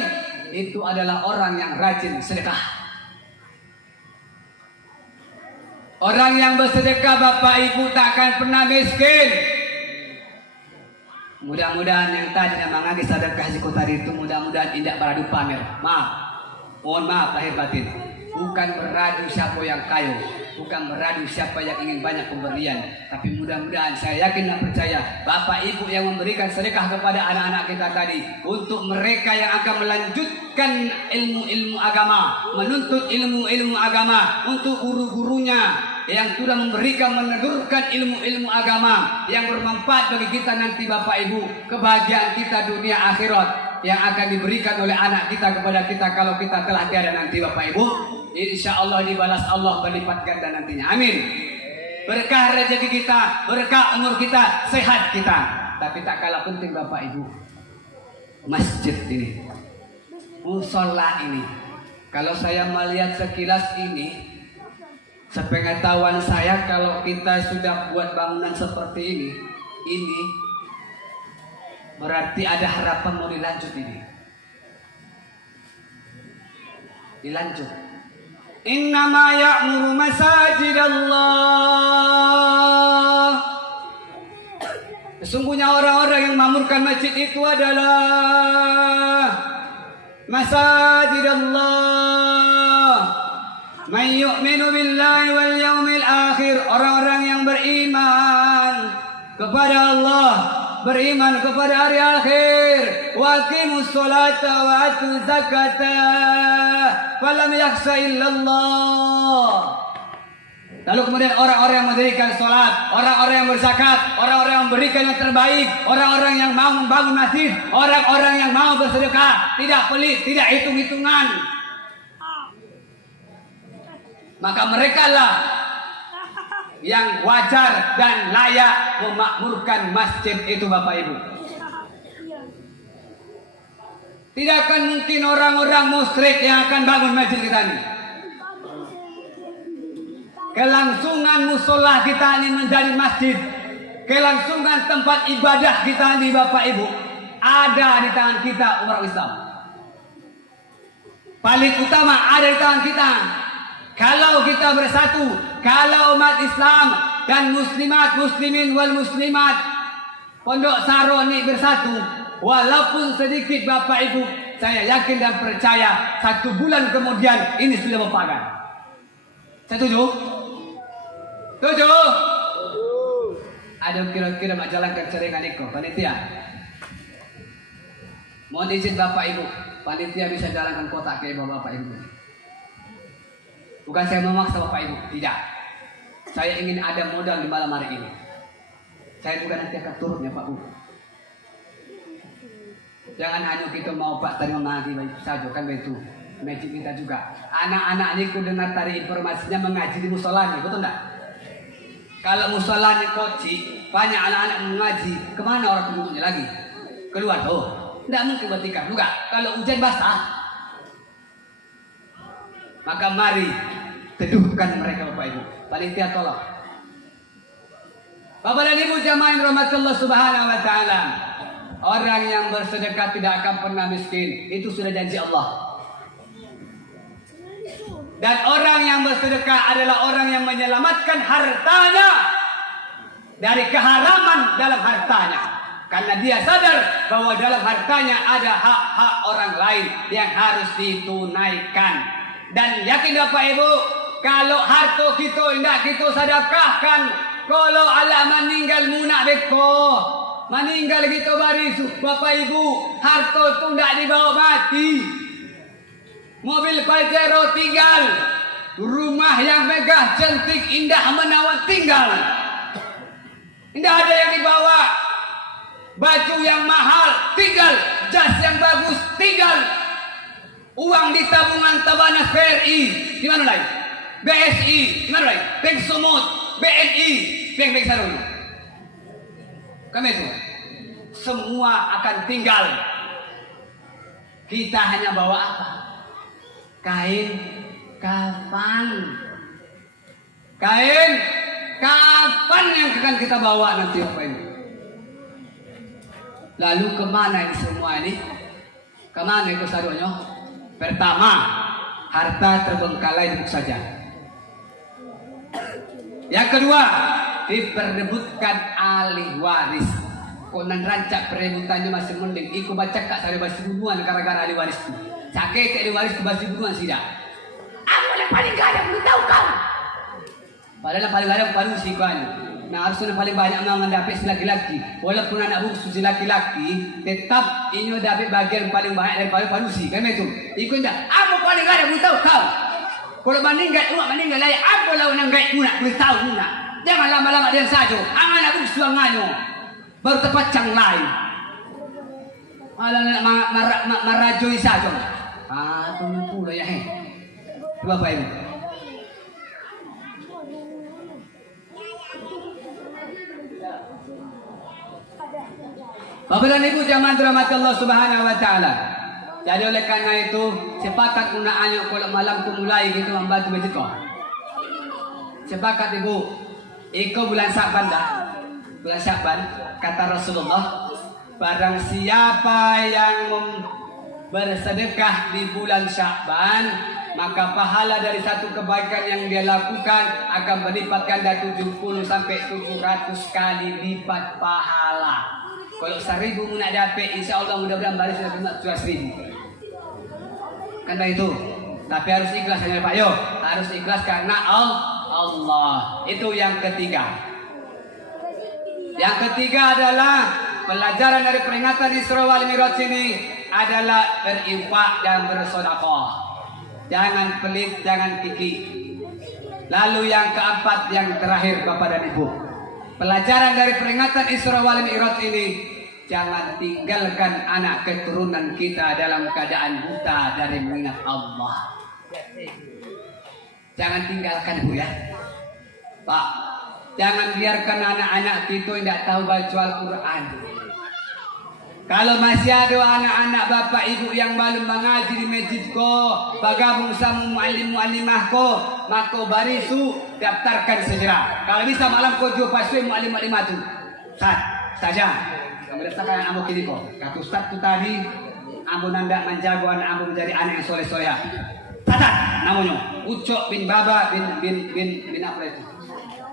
Itu adalah orang yang rajin sedekah. Orang yang bersedekah Bapak Ibu tak akan pernah miskin. Mudah-mudahan yang tadi yang mengaji sedekah zikir tadi itu mudah-mudahan tidak beradu pamer. Mohon maaf lahir batin. Bukan beradu siapa yang kaya, bukan beradu siapa yang ingin banyak pemberian, tapi mudah-mudahan saya yakin dan percaya Bapak Ibu yang memberikan sedekah kepada anak-anak kita tadi untuk mereka yang akan melanjutkan ilmu-ilmu agama, menuntut ilmu-ilmu agama, untuk guru-gurunya yang sudah memberikan menedurkan ilmu-ilmu agama yang bermanfaat bagi kita nanti Bapak Ibu, kebahagiaan kita dunia akhirat yang akan diberikan oleh anak kita kepada kita kalau kita telah tiada nanti Bapak Ibu. Insya Allah dibalas Allah berlipat ganda nantinya. Amin. Berkah rezeki kita, berkah umur kita, sehat kita. Tapi tak kalah penting Bapak Ibu, masjid ini, musola ini. Kalau saya melihat sekilas ini, sepengetahuan saya kalau kita sudah buat bangunan seperti ini berarti ada harapan mau dilanjut ini. Dilanjut. Innama ya'muru masajidallah. Sesungguhnya orang-orang yang memamurkan masjid itu adalah masajidallah. Man yu'minu billahi wal yaumil akhir. Orang-orang yang beriman kepada Allah, beriman kepada hari akhir. Wa aqimus sholata wa atu zakata falam yakhsha illallah. Lalu kemudian orang-orang yang mendirikan sholat, orang-orang yang berzakat, orang-orang yang memberikan yang terbaik, orang-orang yang mau membangun masjid, orang-orang yang mau bersedekah, tidak pelit, tidak hitung-hitungan, maka merekalah yang wajar dan layak memakmurkan masjid itu Bapak Ibu. Tidak akan mungkin orang-orang musyrik yang akan bangun masjid kita ini. Kelangsungan musola kita ini menjadi masjid, kelangsungan tempat ibadah kita ini Bapak Ibu, ada di tangan kita umat Islam. Paling utama ada di tangan kita. Kalau kita bersatu, kalau umat Islam dan muslimat, muslimin wal muslimat Pondok Saro ini bersatu, walaupun sedikit Bapak Ibu, saya yakin dan percaya 1 bulan kemudian ini sudah berpagar. Setuju? Setuju? Ada kira-kira menjalankan seringan itu panitia. Mohon izin Bapak Ibu, panitia bisa jalankan kotak ke Bapak Ibu. Bukan saya memaksa Bapak Ibu, tidak. Saya ingin ada modal di malam hari ini. Saya juga nanti akan turunnya Pak Bu. Jangan hanya kita mau Pak tadi mengaji saja kan begitu. Masjid kita juga. Anak-anak ini ku dengar tadi informasinya mengaji di musolanya, betul enggak? Kalau musolanya koci, banyak anak-anak mengaji, kemana orang penduduknya lagi? Keluar tuh. Tidak mungkin bertikar juga. Kalau hujan basah, maka mari teduhkan mereka Bapak Ibu. Panitia tolong. Bapak dan Ibu jamaah yang rahmatullah subhanahu wa ta'ala, orang yang bersedekah tidak akan pernah miskin. Itu sudah janji Allah. Dan orang yang bersedekah adalah orang yang menyelamatkan hartanya dari keharaman dalam hartanya. Karena dia sadar bahwa dalam hartanya ada hak-hak orang lain yang harus ditunaikan. Dan yakin Bapak Ibu, kalau harta kita tidak kita sedekahkan, kalau Allah meninggal munak beko, meninggal kita baris Bapak Ibu, harta itu tidak dibawa mati. Mobil Pajero tinggal, rumah yang megah, cantik, indah, menawan tinggal. Tidak ada yang dibawa. Baju yang mahal tinggal, jas yang bagus tinggal. Uang di tabungan Tabanas BRI, di mana lagi? BSI, di mana lagi? Bank Sumut, BNI, Bank Sarung. Kami itu semua akan tinggal. Kita hanya bawa apa? kain kafan. Kain kafan yang akan kita bawa nanti apa ini? Lalu kemana ini semua ini? Kemana itu sadonya? Pertama, harta terbengkalai itu saja. Yang kedua, diperebutkan ahli waris. Kok nan rancak perebutannya masih mending. Iku baca kak saya basi bunuhan gara-gara ahli waris itu. Sakit ahli waris ke basi bunuhan sih dah. Aku yang paling gak ada, belum tahu kau. Padahal yang paling gak ada bukan si kan. Nah harusnya yang paling banyak mendapat si laki-laki. Walaupun anak bungsu si laki-laki, tetap ini dapat bagian paling banyak daripada panusi. Kan itu? Ikut dah. Aku paling gak ada, belum tahu kau. Kalau meninggal layak, apa lawan yang gaib munak, boleh tahu munak. Jangan lama-lama dia saja. Anak bungsu anganyo. Baru tepat cang lain. Malah marajoi saja. Tunggu pula ya he. Bapak ini. Bapak dan Ibu jamaah dirahmati Allah Subhanahu wa taala. Jadi oleh karena itu sepakat gunaannya kalau malam tu mulai gitu membantu masjid kau. Sepakat Ibu. Iko bulan Sya'ban dah. Bulan Sya'ban kata Rasulullah, barang siapa yang bersedekah di bulan Sya'ban, maka pahala dari satu kebaikan yang dia lakukan akan berlipat ganda 70 sampai 700 kali lipat pahala. Kalau 1000 nak dapat, insya Allah mudah-mudahan baris sudah 1000. Karena itu, tapi harus ikhlas ya Pak Yo, harus ikhlas karena Allah. Itu yang ketiga. Yang ketiga adalah pelajaran dari peringatan Isra wal Mi'raj ini adalah berinfak dan bersedekah. Jangan pelit, jangan kiki. Lalu yang keempat, yang terakhir Bapak dan Ibu, pelajaran dari peringatan Isra wal Mi'raj ini, jangan tinggalkan anak keturunan kita dalam keadaan buta dari mengingat Allah. Jangan tinggalkan Bu ya Pak. Jangan biarkan anak-anak kita tidak tahu baca Al-Quran. Kalau masih ada anak-anak bapak ibu yang belum mengaji di masjid ko, bergabung sama mu'allim-mu'allimah ko, maka barisu daftarkan segera. Kalau bisa malam ko jumpa pasui mu'allim-mu'allimah tu. Saja. Kamu daftarkan ambo kini ko. Kata Ustaz tu tadi, ambo nanda menjago anak ambo menjadi anak yang soleh-soleh. Catat namanya. Ucok bin Baba bin apa itu?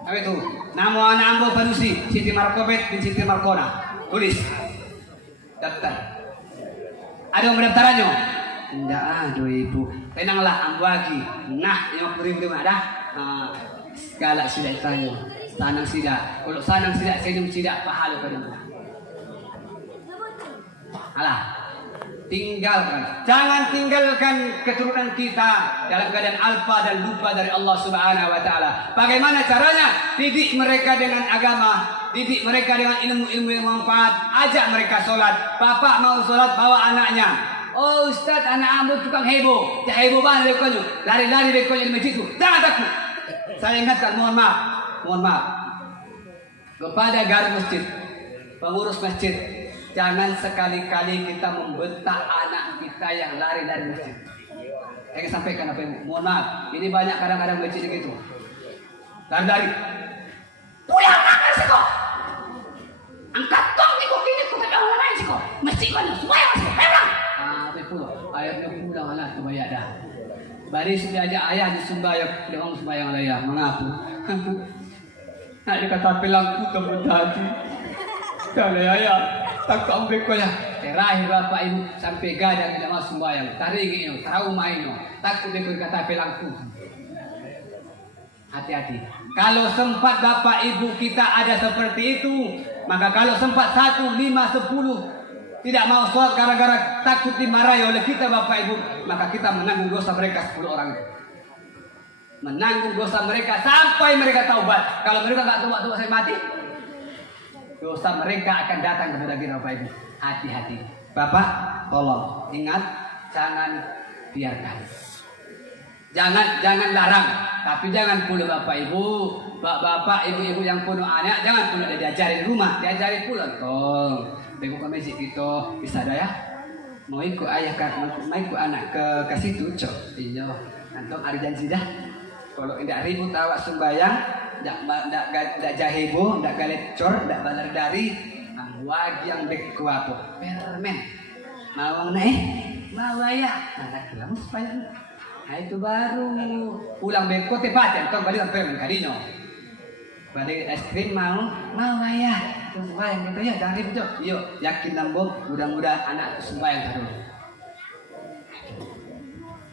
Apa itu? Nama anak ambo Panusi, Siti Markobet bin Siti Markona. Tulis. Daftar. Ada yang mendaftarannya? Tidak ada Ibu. Tenanglah ambo lagi. Nah, 50.000 ada. Segala sidak tanya. Sanang sidak. Kalau sanang sidak, senyum sidak, pahala pada. Alah. Tinggalkan. Jangan tinggalkan keturunan kita dalam keadaan alfa dan lupa dari Allah Subhanahu wa taala. Bagaimana caranya? Didik mereka dengan agama, didik mereka dengan ilmu-ilmu yang manfaat, ajak mereka sholat. Bapak mau sholat bawa anaknya. Oh Ustaz, anak ambo tukang heboh. Ya heboh banget bekonya. Lari-lari bekonya di masjid itu. Jangan takut. Saya ingatkan, mohon maaf. Kepada garis masjid, pengurus masjid, jangan sekali-kali kita membentak anak kita yang lari dari masjid. Saya sampaikan apa Ibu. Mohon maaf. Ini banyak kadang-kadang masjid gitu. Lari-lari. Pulang makan sih kok. Angkat tong ni kok kini kok tak orang lain sih kok. Masjid mana? Supaya masih heran. Apa pulang? Ayahnya pulang anak kebayar dah. Bari sudah aja ayah di sembahyang, dia orang sembahyang ayah. Mengaku. Nak dikata pelangku teman tadi. Kalau ayah. Tak ambil kau ya. Terakhir bapak ibu sampai gadang tidak masuk sembahyang. Tarik ini, trauma ini. Takut dia kata pelangku. Hati-hati. Kalau sempat bapak ibu kita ada seperti itu, maka kalau sempat 1, 5, 10 tidak mau sholat gara-gara takut dimarahi oleh kita bapak ibu, maka kita menanggung dosa mereka 10 orang itu. Menanggung dosa mereka sampai mereka taubat. Kalau mereka tak taubat saya mati. Dosa mereka akan datang kepada kita Bapak Ibu. Hati-hati. Bapak, tolong ingat, jangan biarkan. Jangan larang, tapi jangan pula Bapak Ibu, Bapak Ibu-ibu yang penuh anak, jangan pula diajari di rumah, diajari pula. Tolong, tengok ke masjid kita, bisa ada ya? mau ikut ayah mau ikut anak ke situ cok. Iya, antum ada janji dah. Kalau tidak ribut awak sembayang, tidak jahebo, tidak galecor, tidak balar dari, wajib yang beku apa? Permen. Mau naik, mau ayah. Anak kamu supaya. Nah itu baru pulang beko tepat, antum balik permen kadinya. Balik es krim mau ayah. Terus sembahyang gitu ya, jangan ribut cok. Yuk, yakin nambung, mudah-mudahan anak sembahyang terus.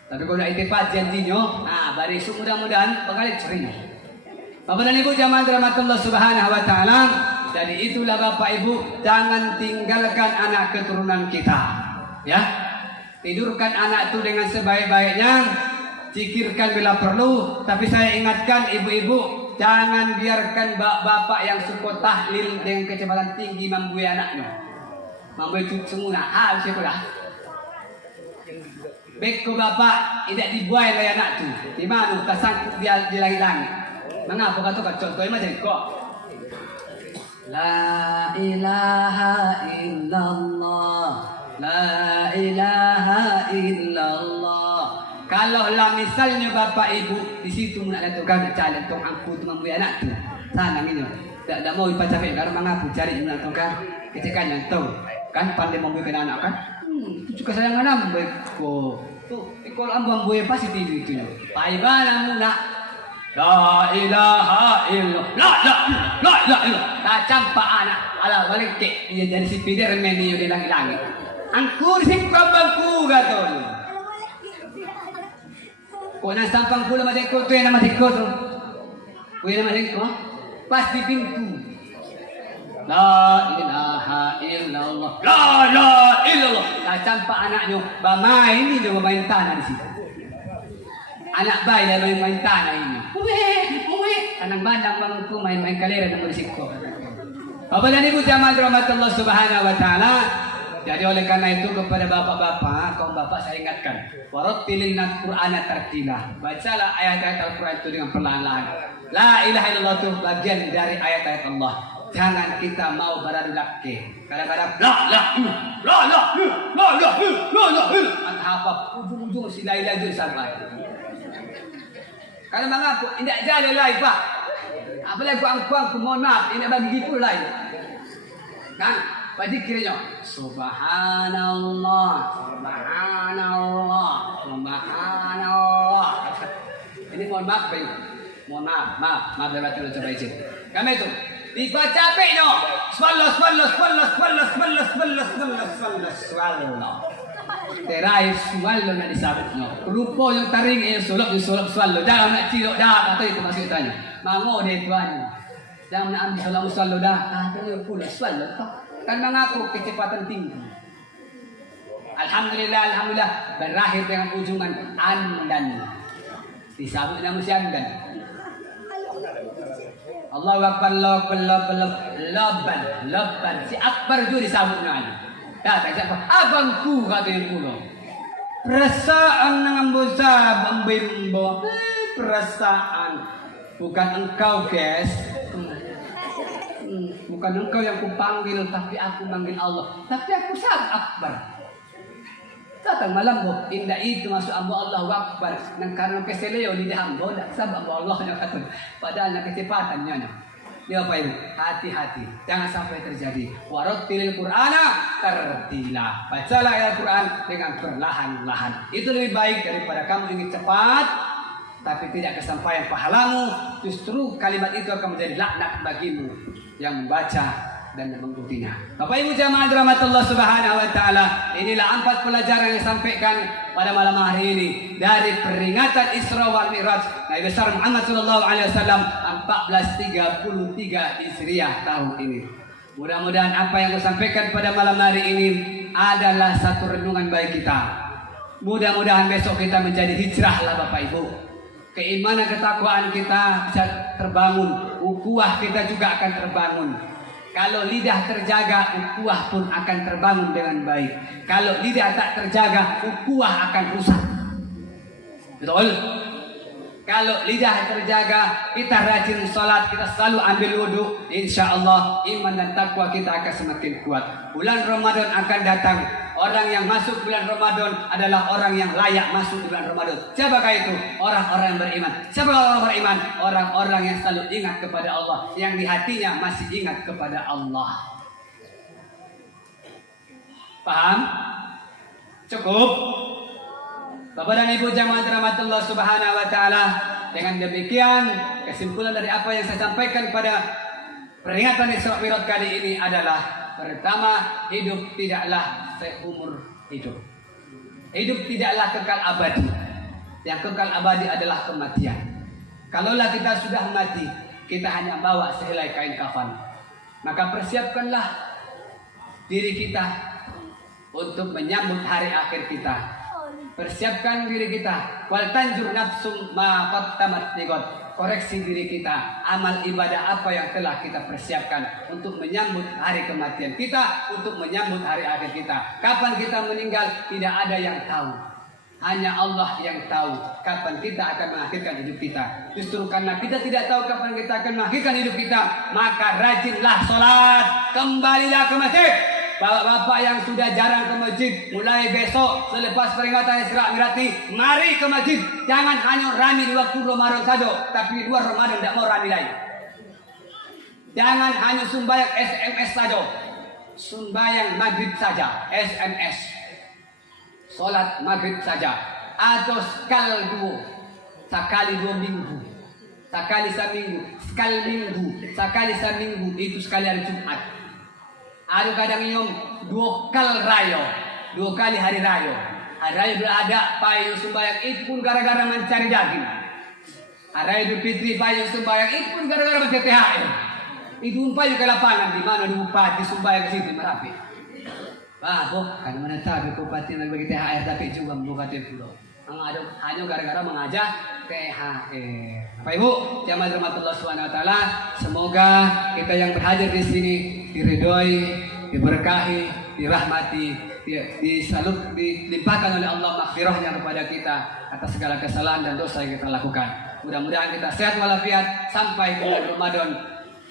Tapi kalau nak itipat janjinya, bari isu mudah-mudahan pengalit sering. Bapak dan Ibu jamaah rahmatullah subhanahu wa ta'ala. Jadi itulah Bapak Ibu, jangan tinggalkan anak keturunan kita. Ya, tidurkan anak itu dengan sebaik-baiknya. Zikirkan bila perlu. Tapi saya ingatkan ibu-ibu, jangan biarkan bapak yang suka tahlil dengan kecepatan tinggi membuai anaknya. Membuai semua nak, siapa dah? Beko bapak tidak dibuai oleh anak tu. Di mana tersangkut dia di langit-langit. Mengapa kata contohnya macam kok? La ilaha illallah, la ilaha illallah. Kalau lah misalnya bapak ibu di situ nak letakkan calon tong angku tu membuai anak tu. Sana ini. Tak mau ipacapai karena mengapa cari nak tongkan ketika nyantong kan pandai membuai anak kan? Itu juga sayang anak beko. Tuh, kalau ambang buaya pasti tidur itu. Paibana muna. La ilaha illallah. La ilaha illallah. Tak campak anak. Alah balik ke. Dia jadi si Spiderman ni di langit-langit. Angkur si kabangku gato. Kau nak sampang pula macam kau tu yang nama kau tu. Kau yang nama kau. Pas di pintu. La ilaha illallah. La ilaha illallah. Tak campak anaknya. Bermain ni dia bermain tanah di situ. Anak bayi dia main tanah ini. Tanang bandang bangku main-main kalera dan berisiko. Bapak dan Ibu jamaah rahmatullah subhanahu wa ta'ala. Jadi oleh karena itu kepada bapak-bapak, kaum bapak saya ingatkan. Warattilil Qur'ana tartila. Bacalah ayat-ayat Al-Quran itu dengan perlahan-lahan. La ilaha illallah itu bagian dari ayat-ayat Allah. Jangan kita mau beradu laki. Kadang-kadang la entah apa ujung-ujung si la itu sampai. Kalau mengapa tidak jalan lain pak. Apalagi aku mohon maaf ini bagi gitu lain. Kan bagi kiranya subhanallah subhanallah subhanallah. Ini mohon maaf pak. Mohon maaf dari batin coba izin. Kami itu dibaca pekno. Swallow. Terai swallow nak disabutno. Rupa yang taring solok swallow. Jangan nak cilok dah kata itu maksud tanya. Mango dia tuan. Jangan nak ambil swallow dah. Katanya pula swallow. Kan mengaku kecepatan tinggi. Alhamdulillah berakhir dengan ujungan andan. Disabut nama si andan. Allahu Akbar, laban. Si Akbar itu disambut nanya. Tak cakap abangku kata yang pulau. Perasaan dengan bosa bembimbo. Perasaan bukan engkau guys. Bukan engkau yang kupanggil, tapi aku manggil Allah. Tapi aku sangat Akbar. Datang malam bu, indah itu masuk ambo Allahu Akbar. Nang karena keseleo di hambo, tak sabab Allah yang kata. Padahal nak kecepatannya. Dia apa ini? Hati-hati, jangan sampai terjadi. Warattilil Qur'ana tartila. Bacalah Al-Quran dengan perlahan-lahan. Itu lebih baik daripada kamu ingin cepat, tapi tidak kesampaian pahalamu. Justru kalimat itu akan menjadi laknat bagimu yang membaca dan mengikutinya. Bapak Ibu jamaah rahmatullah subhanahu wa ta'ala. Inilah 4 pelajaran yang disampaikan pada malam hari ini dari peringatan Isra wal Mi'raj Nabi besar Muhammad sallallahu alaihi wasallam 1433 Hijriah tahun ini. Mudah-mudahan apa yang saya sampaikan pada malam hari ini adalah satu renungan bagi kita. Mudah-mudahan besok kita menjadi hijrah lah Bapak Ibu. Keimanan ketakwaan kita bisa terbangun, ukhuwah kita juga akan terbangun. Kalau lidah terjaga, ukhuwah pun akan terbangun dengan baik. Kalau lidah tak terjaga, ukhuwah akan rusak. Betul? Kalau lidah terjaga, kita rajin sholat, kita selalu ambil wudhu, insya Allah iman dan takwa kita akan semakin kuat. Bulan Ramadan akan datang, Orang yang masuk bulan Ramadan adalah orang yang layak masuk di bulan Ramadan. Siapakah itu? Orang-orang yang beriman. Siapa orang beriman? Orang-orang yang selalu ingat kepada Allah, yang di hatinya masih ingat kepada Allah. Paham? Cukup? Bapak dan Ibu jamaah dirahmati Allah Subhanahu wa taala, dengan demikian kesimpulan dari apa yang saya sampaikan pada peringatan Isra Mi'raj kali ini adalah: pertama, hidup tidaklah seumur hidup. Hidup tidaklah kekal abadi. Yang kekal abadi adalah kematian. Kalaulah kita sudah mati, kita hanya bawa sehelai kain kafan. Maka persiapkanlah diri kita untuk menyambut hari akhir kita. Persiapkan diri kita. Wal tanjur nafsum ma qattamat liqad. Koreksi diri kita, amal ibadah apa yang telah kita persiapkan untuk menyambut hari kematian kita, untuk menyambut hari akhir kita. Kapan kita meninggal tidak ada yang tahu, hanya Allah yang tahu kapan kita akan mengakhirkan hidup kita. Justru karena kita tidak tahu kapan kita akan mengakhirkan hidup kita, maka rajinlah sholat, kembalilah ke masjid. Bapak-bapak yang sudah jarang ke masjid, mulai besok selepas peringatan Isra Mi'raj, mari ke masjid. Jangan hanya rami di waktu Ramadan saja, tapi di luar Ramadan tidak mau rami lagi. Jangan hanya sembahyang SMS saja, sembahyang maghrib saja, SMS. Salat maghrib saja, atau sekali dua minggu, sekali seminggu, sekali seminggu, itu sekali hari Jumat. Ada kadang nyom dua kali hari raya. Hari raya berada payu sembahyang itu pun gara-gara mencari daging. Hari raya Idul Fitri payu sembahyang itu pun gara-gara mencari THR. Itu pun payu ke lapangan di mana bupati sembahyang ke situ Merapi. Kan mana tahu bupati lagi bagi THR tapi juga membuka pulau. Hanya gara-gara mengajak THR. Bapak Ibu, jamaah rahmatullah subhanahu wa taala, semoga kita yang berhadir di sini diridhoi, diberkahi, dirahmati, dilimpahkan oleh Allah maghfirahnya kepada kita atas segala kesalahan dan dosa yang kita lakukan. Mudah-mudahan kita sehat walafiat sampai bulan Ramadan,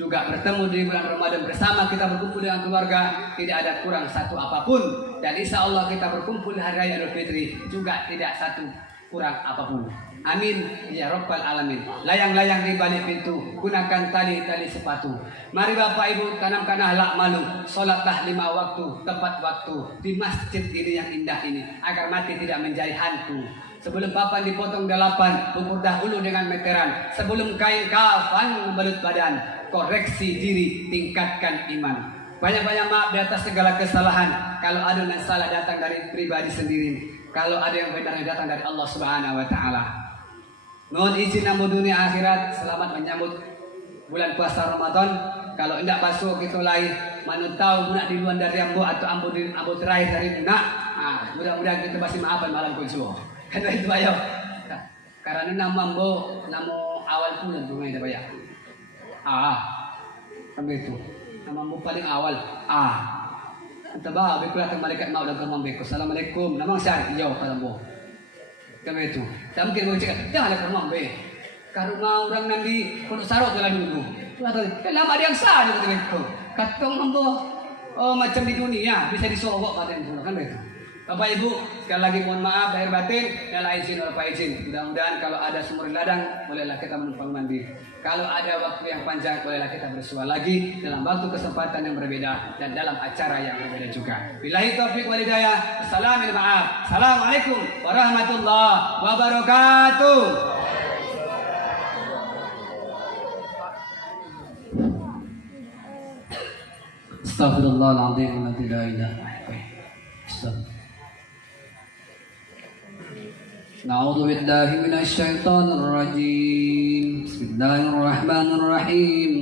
juga bertemu di bulan Ramadan bersama, kita berkumpul dengan keluarga, tidak ada kurang satu apapun, dan insya Allah kita berkumpul hari raya Idul Fitri juga tidak satu kurang apapun. Amin ya Rabbal Alamin. Layang-layang di balik pintu, gunakan tali-tali sepatu. Mari Bapak Ibu tanamkan akhlak malu, sholatlah 5 waktu tepat waktu di masjid ini yang indah ini, agar mati tidak menjadi hantu. Sebelum papan dipotong 8, ukur dahulu dengan meteran. Sebelum kain kafan membalut badan, koreksi diri, tingkatkan iman. Banyak-banyak maaf di atas segala kesalahan. Kalau ada yang salah datang dari pribadi sendiri, kalau ada yang benar yang datang dari Allah Subhanahu wa taala. Mohon izin namu dunia akhirat, selamat menyambut bulan puasa Ramadan. Kalau tidak basuh gitu lain, mana tahu budak di luar dari ambo atau ambo terakhir dari budak. Mudah-mudahan kita masih maafan malam kunjung. Karena itu ayo. Karena nama ambo, nama awal pun bunga itu banyak. Sampai itu. Nama ambo paling awal. Entah bah, bikulah malaikat mau datang membeku. Assalamualaikum. Namang syar jauh pada ambo. Kami itu, tak mungkin mau cakap, janganlah kamu ambil. Karena orang nanti pun sarot jalan dulu. Lama dia yang sah dia kata itu. Katong ambo, macam di dunia bisa disogok batin dulu kan begitu. Bapak Ibu, sekali lagi mohon maaf lahir batin, dan izin Bapak izin. Mudah-mudahan kalau ada sumur ladang, bolehlah kita menumpang mandi. Kalau ada waktu yang panjang, bolehlah kita bersua lagi dalam waktu kesempatan yang berbeda dan dalam acara yang berbeda juga. Billahi taufiq wal hidayah. Assalamualaikum warahmatullahi wabarakatuh. Astaghfirullahaladzim wa la ilaha illallah. Na'udzu billahi minasy syaithanir rajim. Bismillahirrahmanirrahim.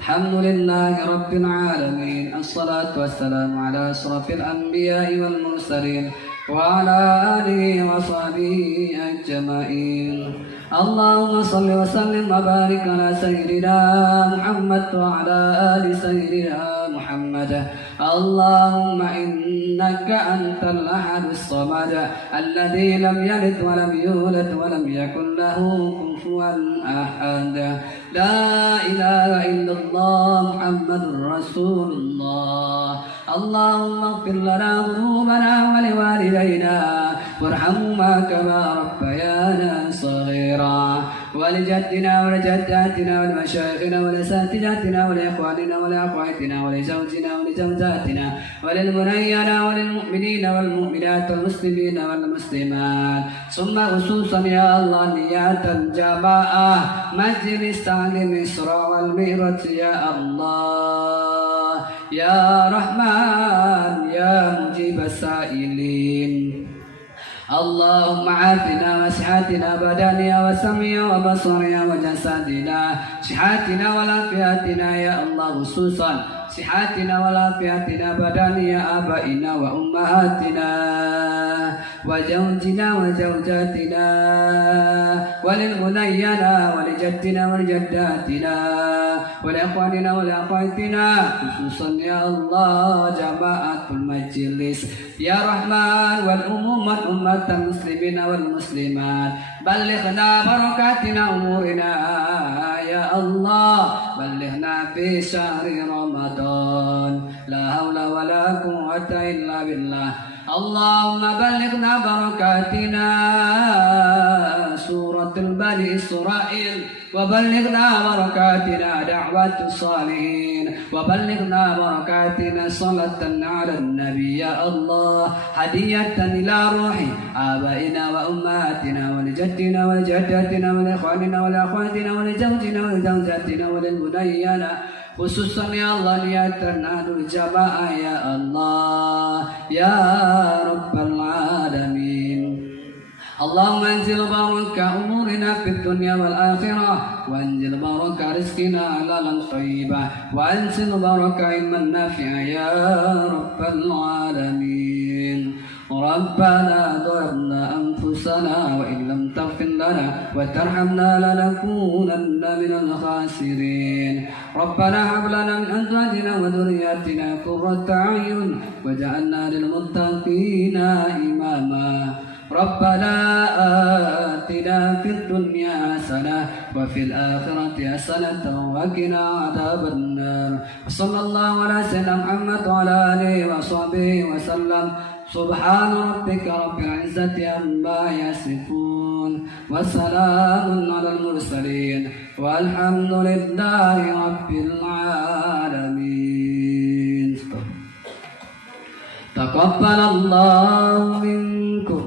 Alhamdulillahi rabbil alamin. Assalatu wassalamu ala asrafil anbiya'i wal mursalin wa ala alihi wa sahbihi ajma'in. Allahumma salli wa sallim wa barik ala sayyidina Muhammad wa ala ali sayyidina Muhammad. محمد. اللهم إنك أنت الأحد الصمد الذي لم يلد ولم يولد ولم يكن له كفوا أحد. لا إله إلا الله محمد رسول الله. اللهم اغفر لنا ذنوبنا ولوالدينا وارحمهما كما ربيانا صغيرا، ولجدنا ولجداتنا ولمشايخنا ولأساتذتنا ولإخواننا ولأخواتنا ولزوجنا ولزوجاتنا وللمنينا وللمؤمنين والمؤمنات والمسلمين والمسلمات، ثم خصوصا يا الله نيات الجماعة مجلس تعليم الإسراء والمعراج يا الله يا رحمن يا مجيب السائلين. اللهم عافنا وصحتنا بدننا وسمعنا وبصرنا وجسدنا، صحتنا والعافيتنا يا الله، خصوصا صحتنا والعافيتنا بدننا آبائنا وأمهاتنا وزوجنا وزوجاتنا وللمنينا ولجدنا ولجداتنا ولإخواننا ولأخواتنا، خصوصا يا الله جماعة المجلس يا رحمن والأمم والأمة المسلمين والمسلمات، بلغنا بركاتنا أمورنا يا الله، بلغنا في شهر رمضان، لا حول ولا قوة إلا بالله. اللهم بلغنا بركاتنا سورة البني إسرائيل، وبلغنا بركاتنا دعوة الصالحين، وبلغنا بركاتنا صلاة على النبي يا الله، هدية إلى روح آبائنا وأمهاتنا ولجدنا ولجداتنا ولإخواننا ولأخواتنا ولزوجنا ولزوجاتنا وللمنينا، خصوصا يا الله نياتنا الجماعة يا الله يا رب العالمين. اللهم انزل بارك أمورنا في الدنيا والآخرة، وانزل بارك رزقنا حلالا طيبا، وانزل بارك علما نافعا يا رب العالمين. ربنا ظلمنا أنفسنا وإن لم تغفر لنا وترحمنا لنكونن من الخاسرين. ربنا هب لنا من أزواجنا وذرياتنا قرة أعين واجعلنا للمتقين إماما. ربنا آتنا في الدنيا حسنة وفي الآخرة حسنة وقنا عذاب النار. وصلى الله على سيدنا محمد وعلى آله وصحبه وسلم. سبحان ربك رب العزة عما يصفون وسلام على المرسلين والحمد لله رب العالمين. تقبل الله منكم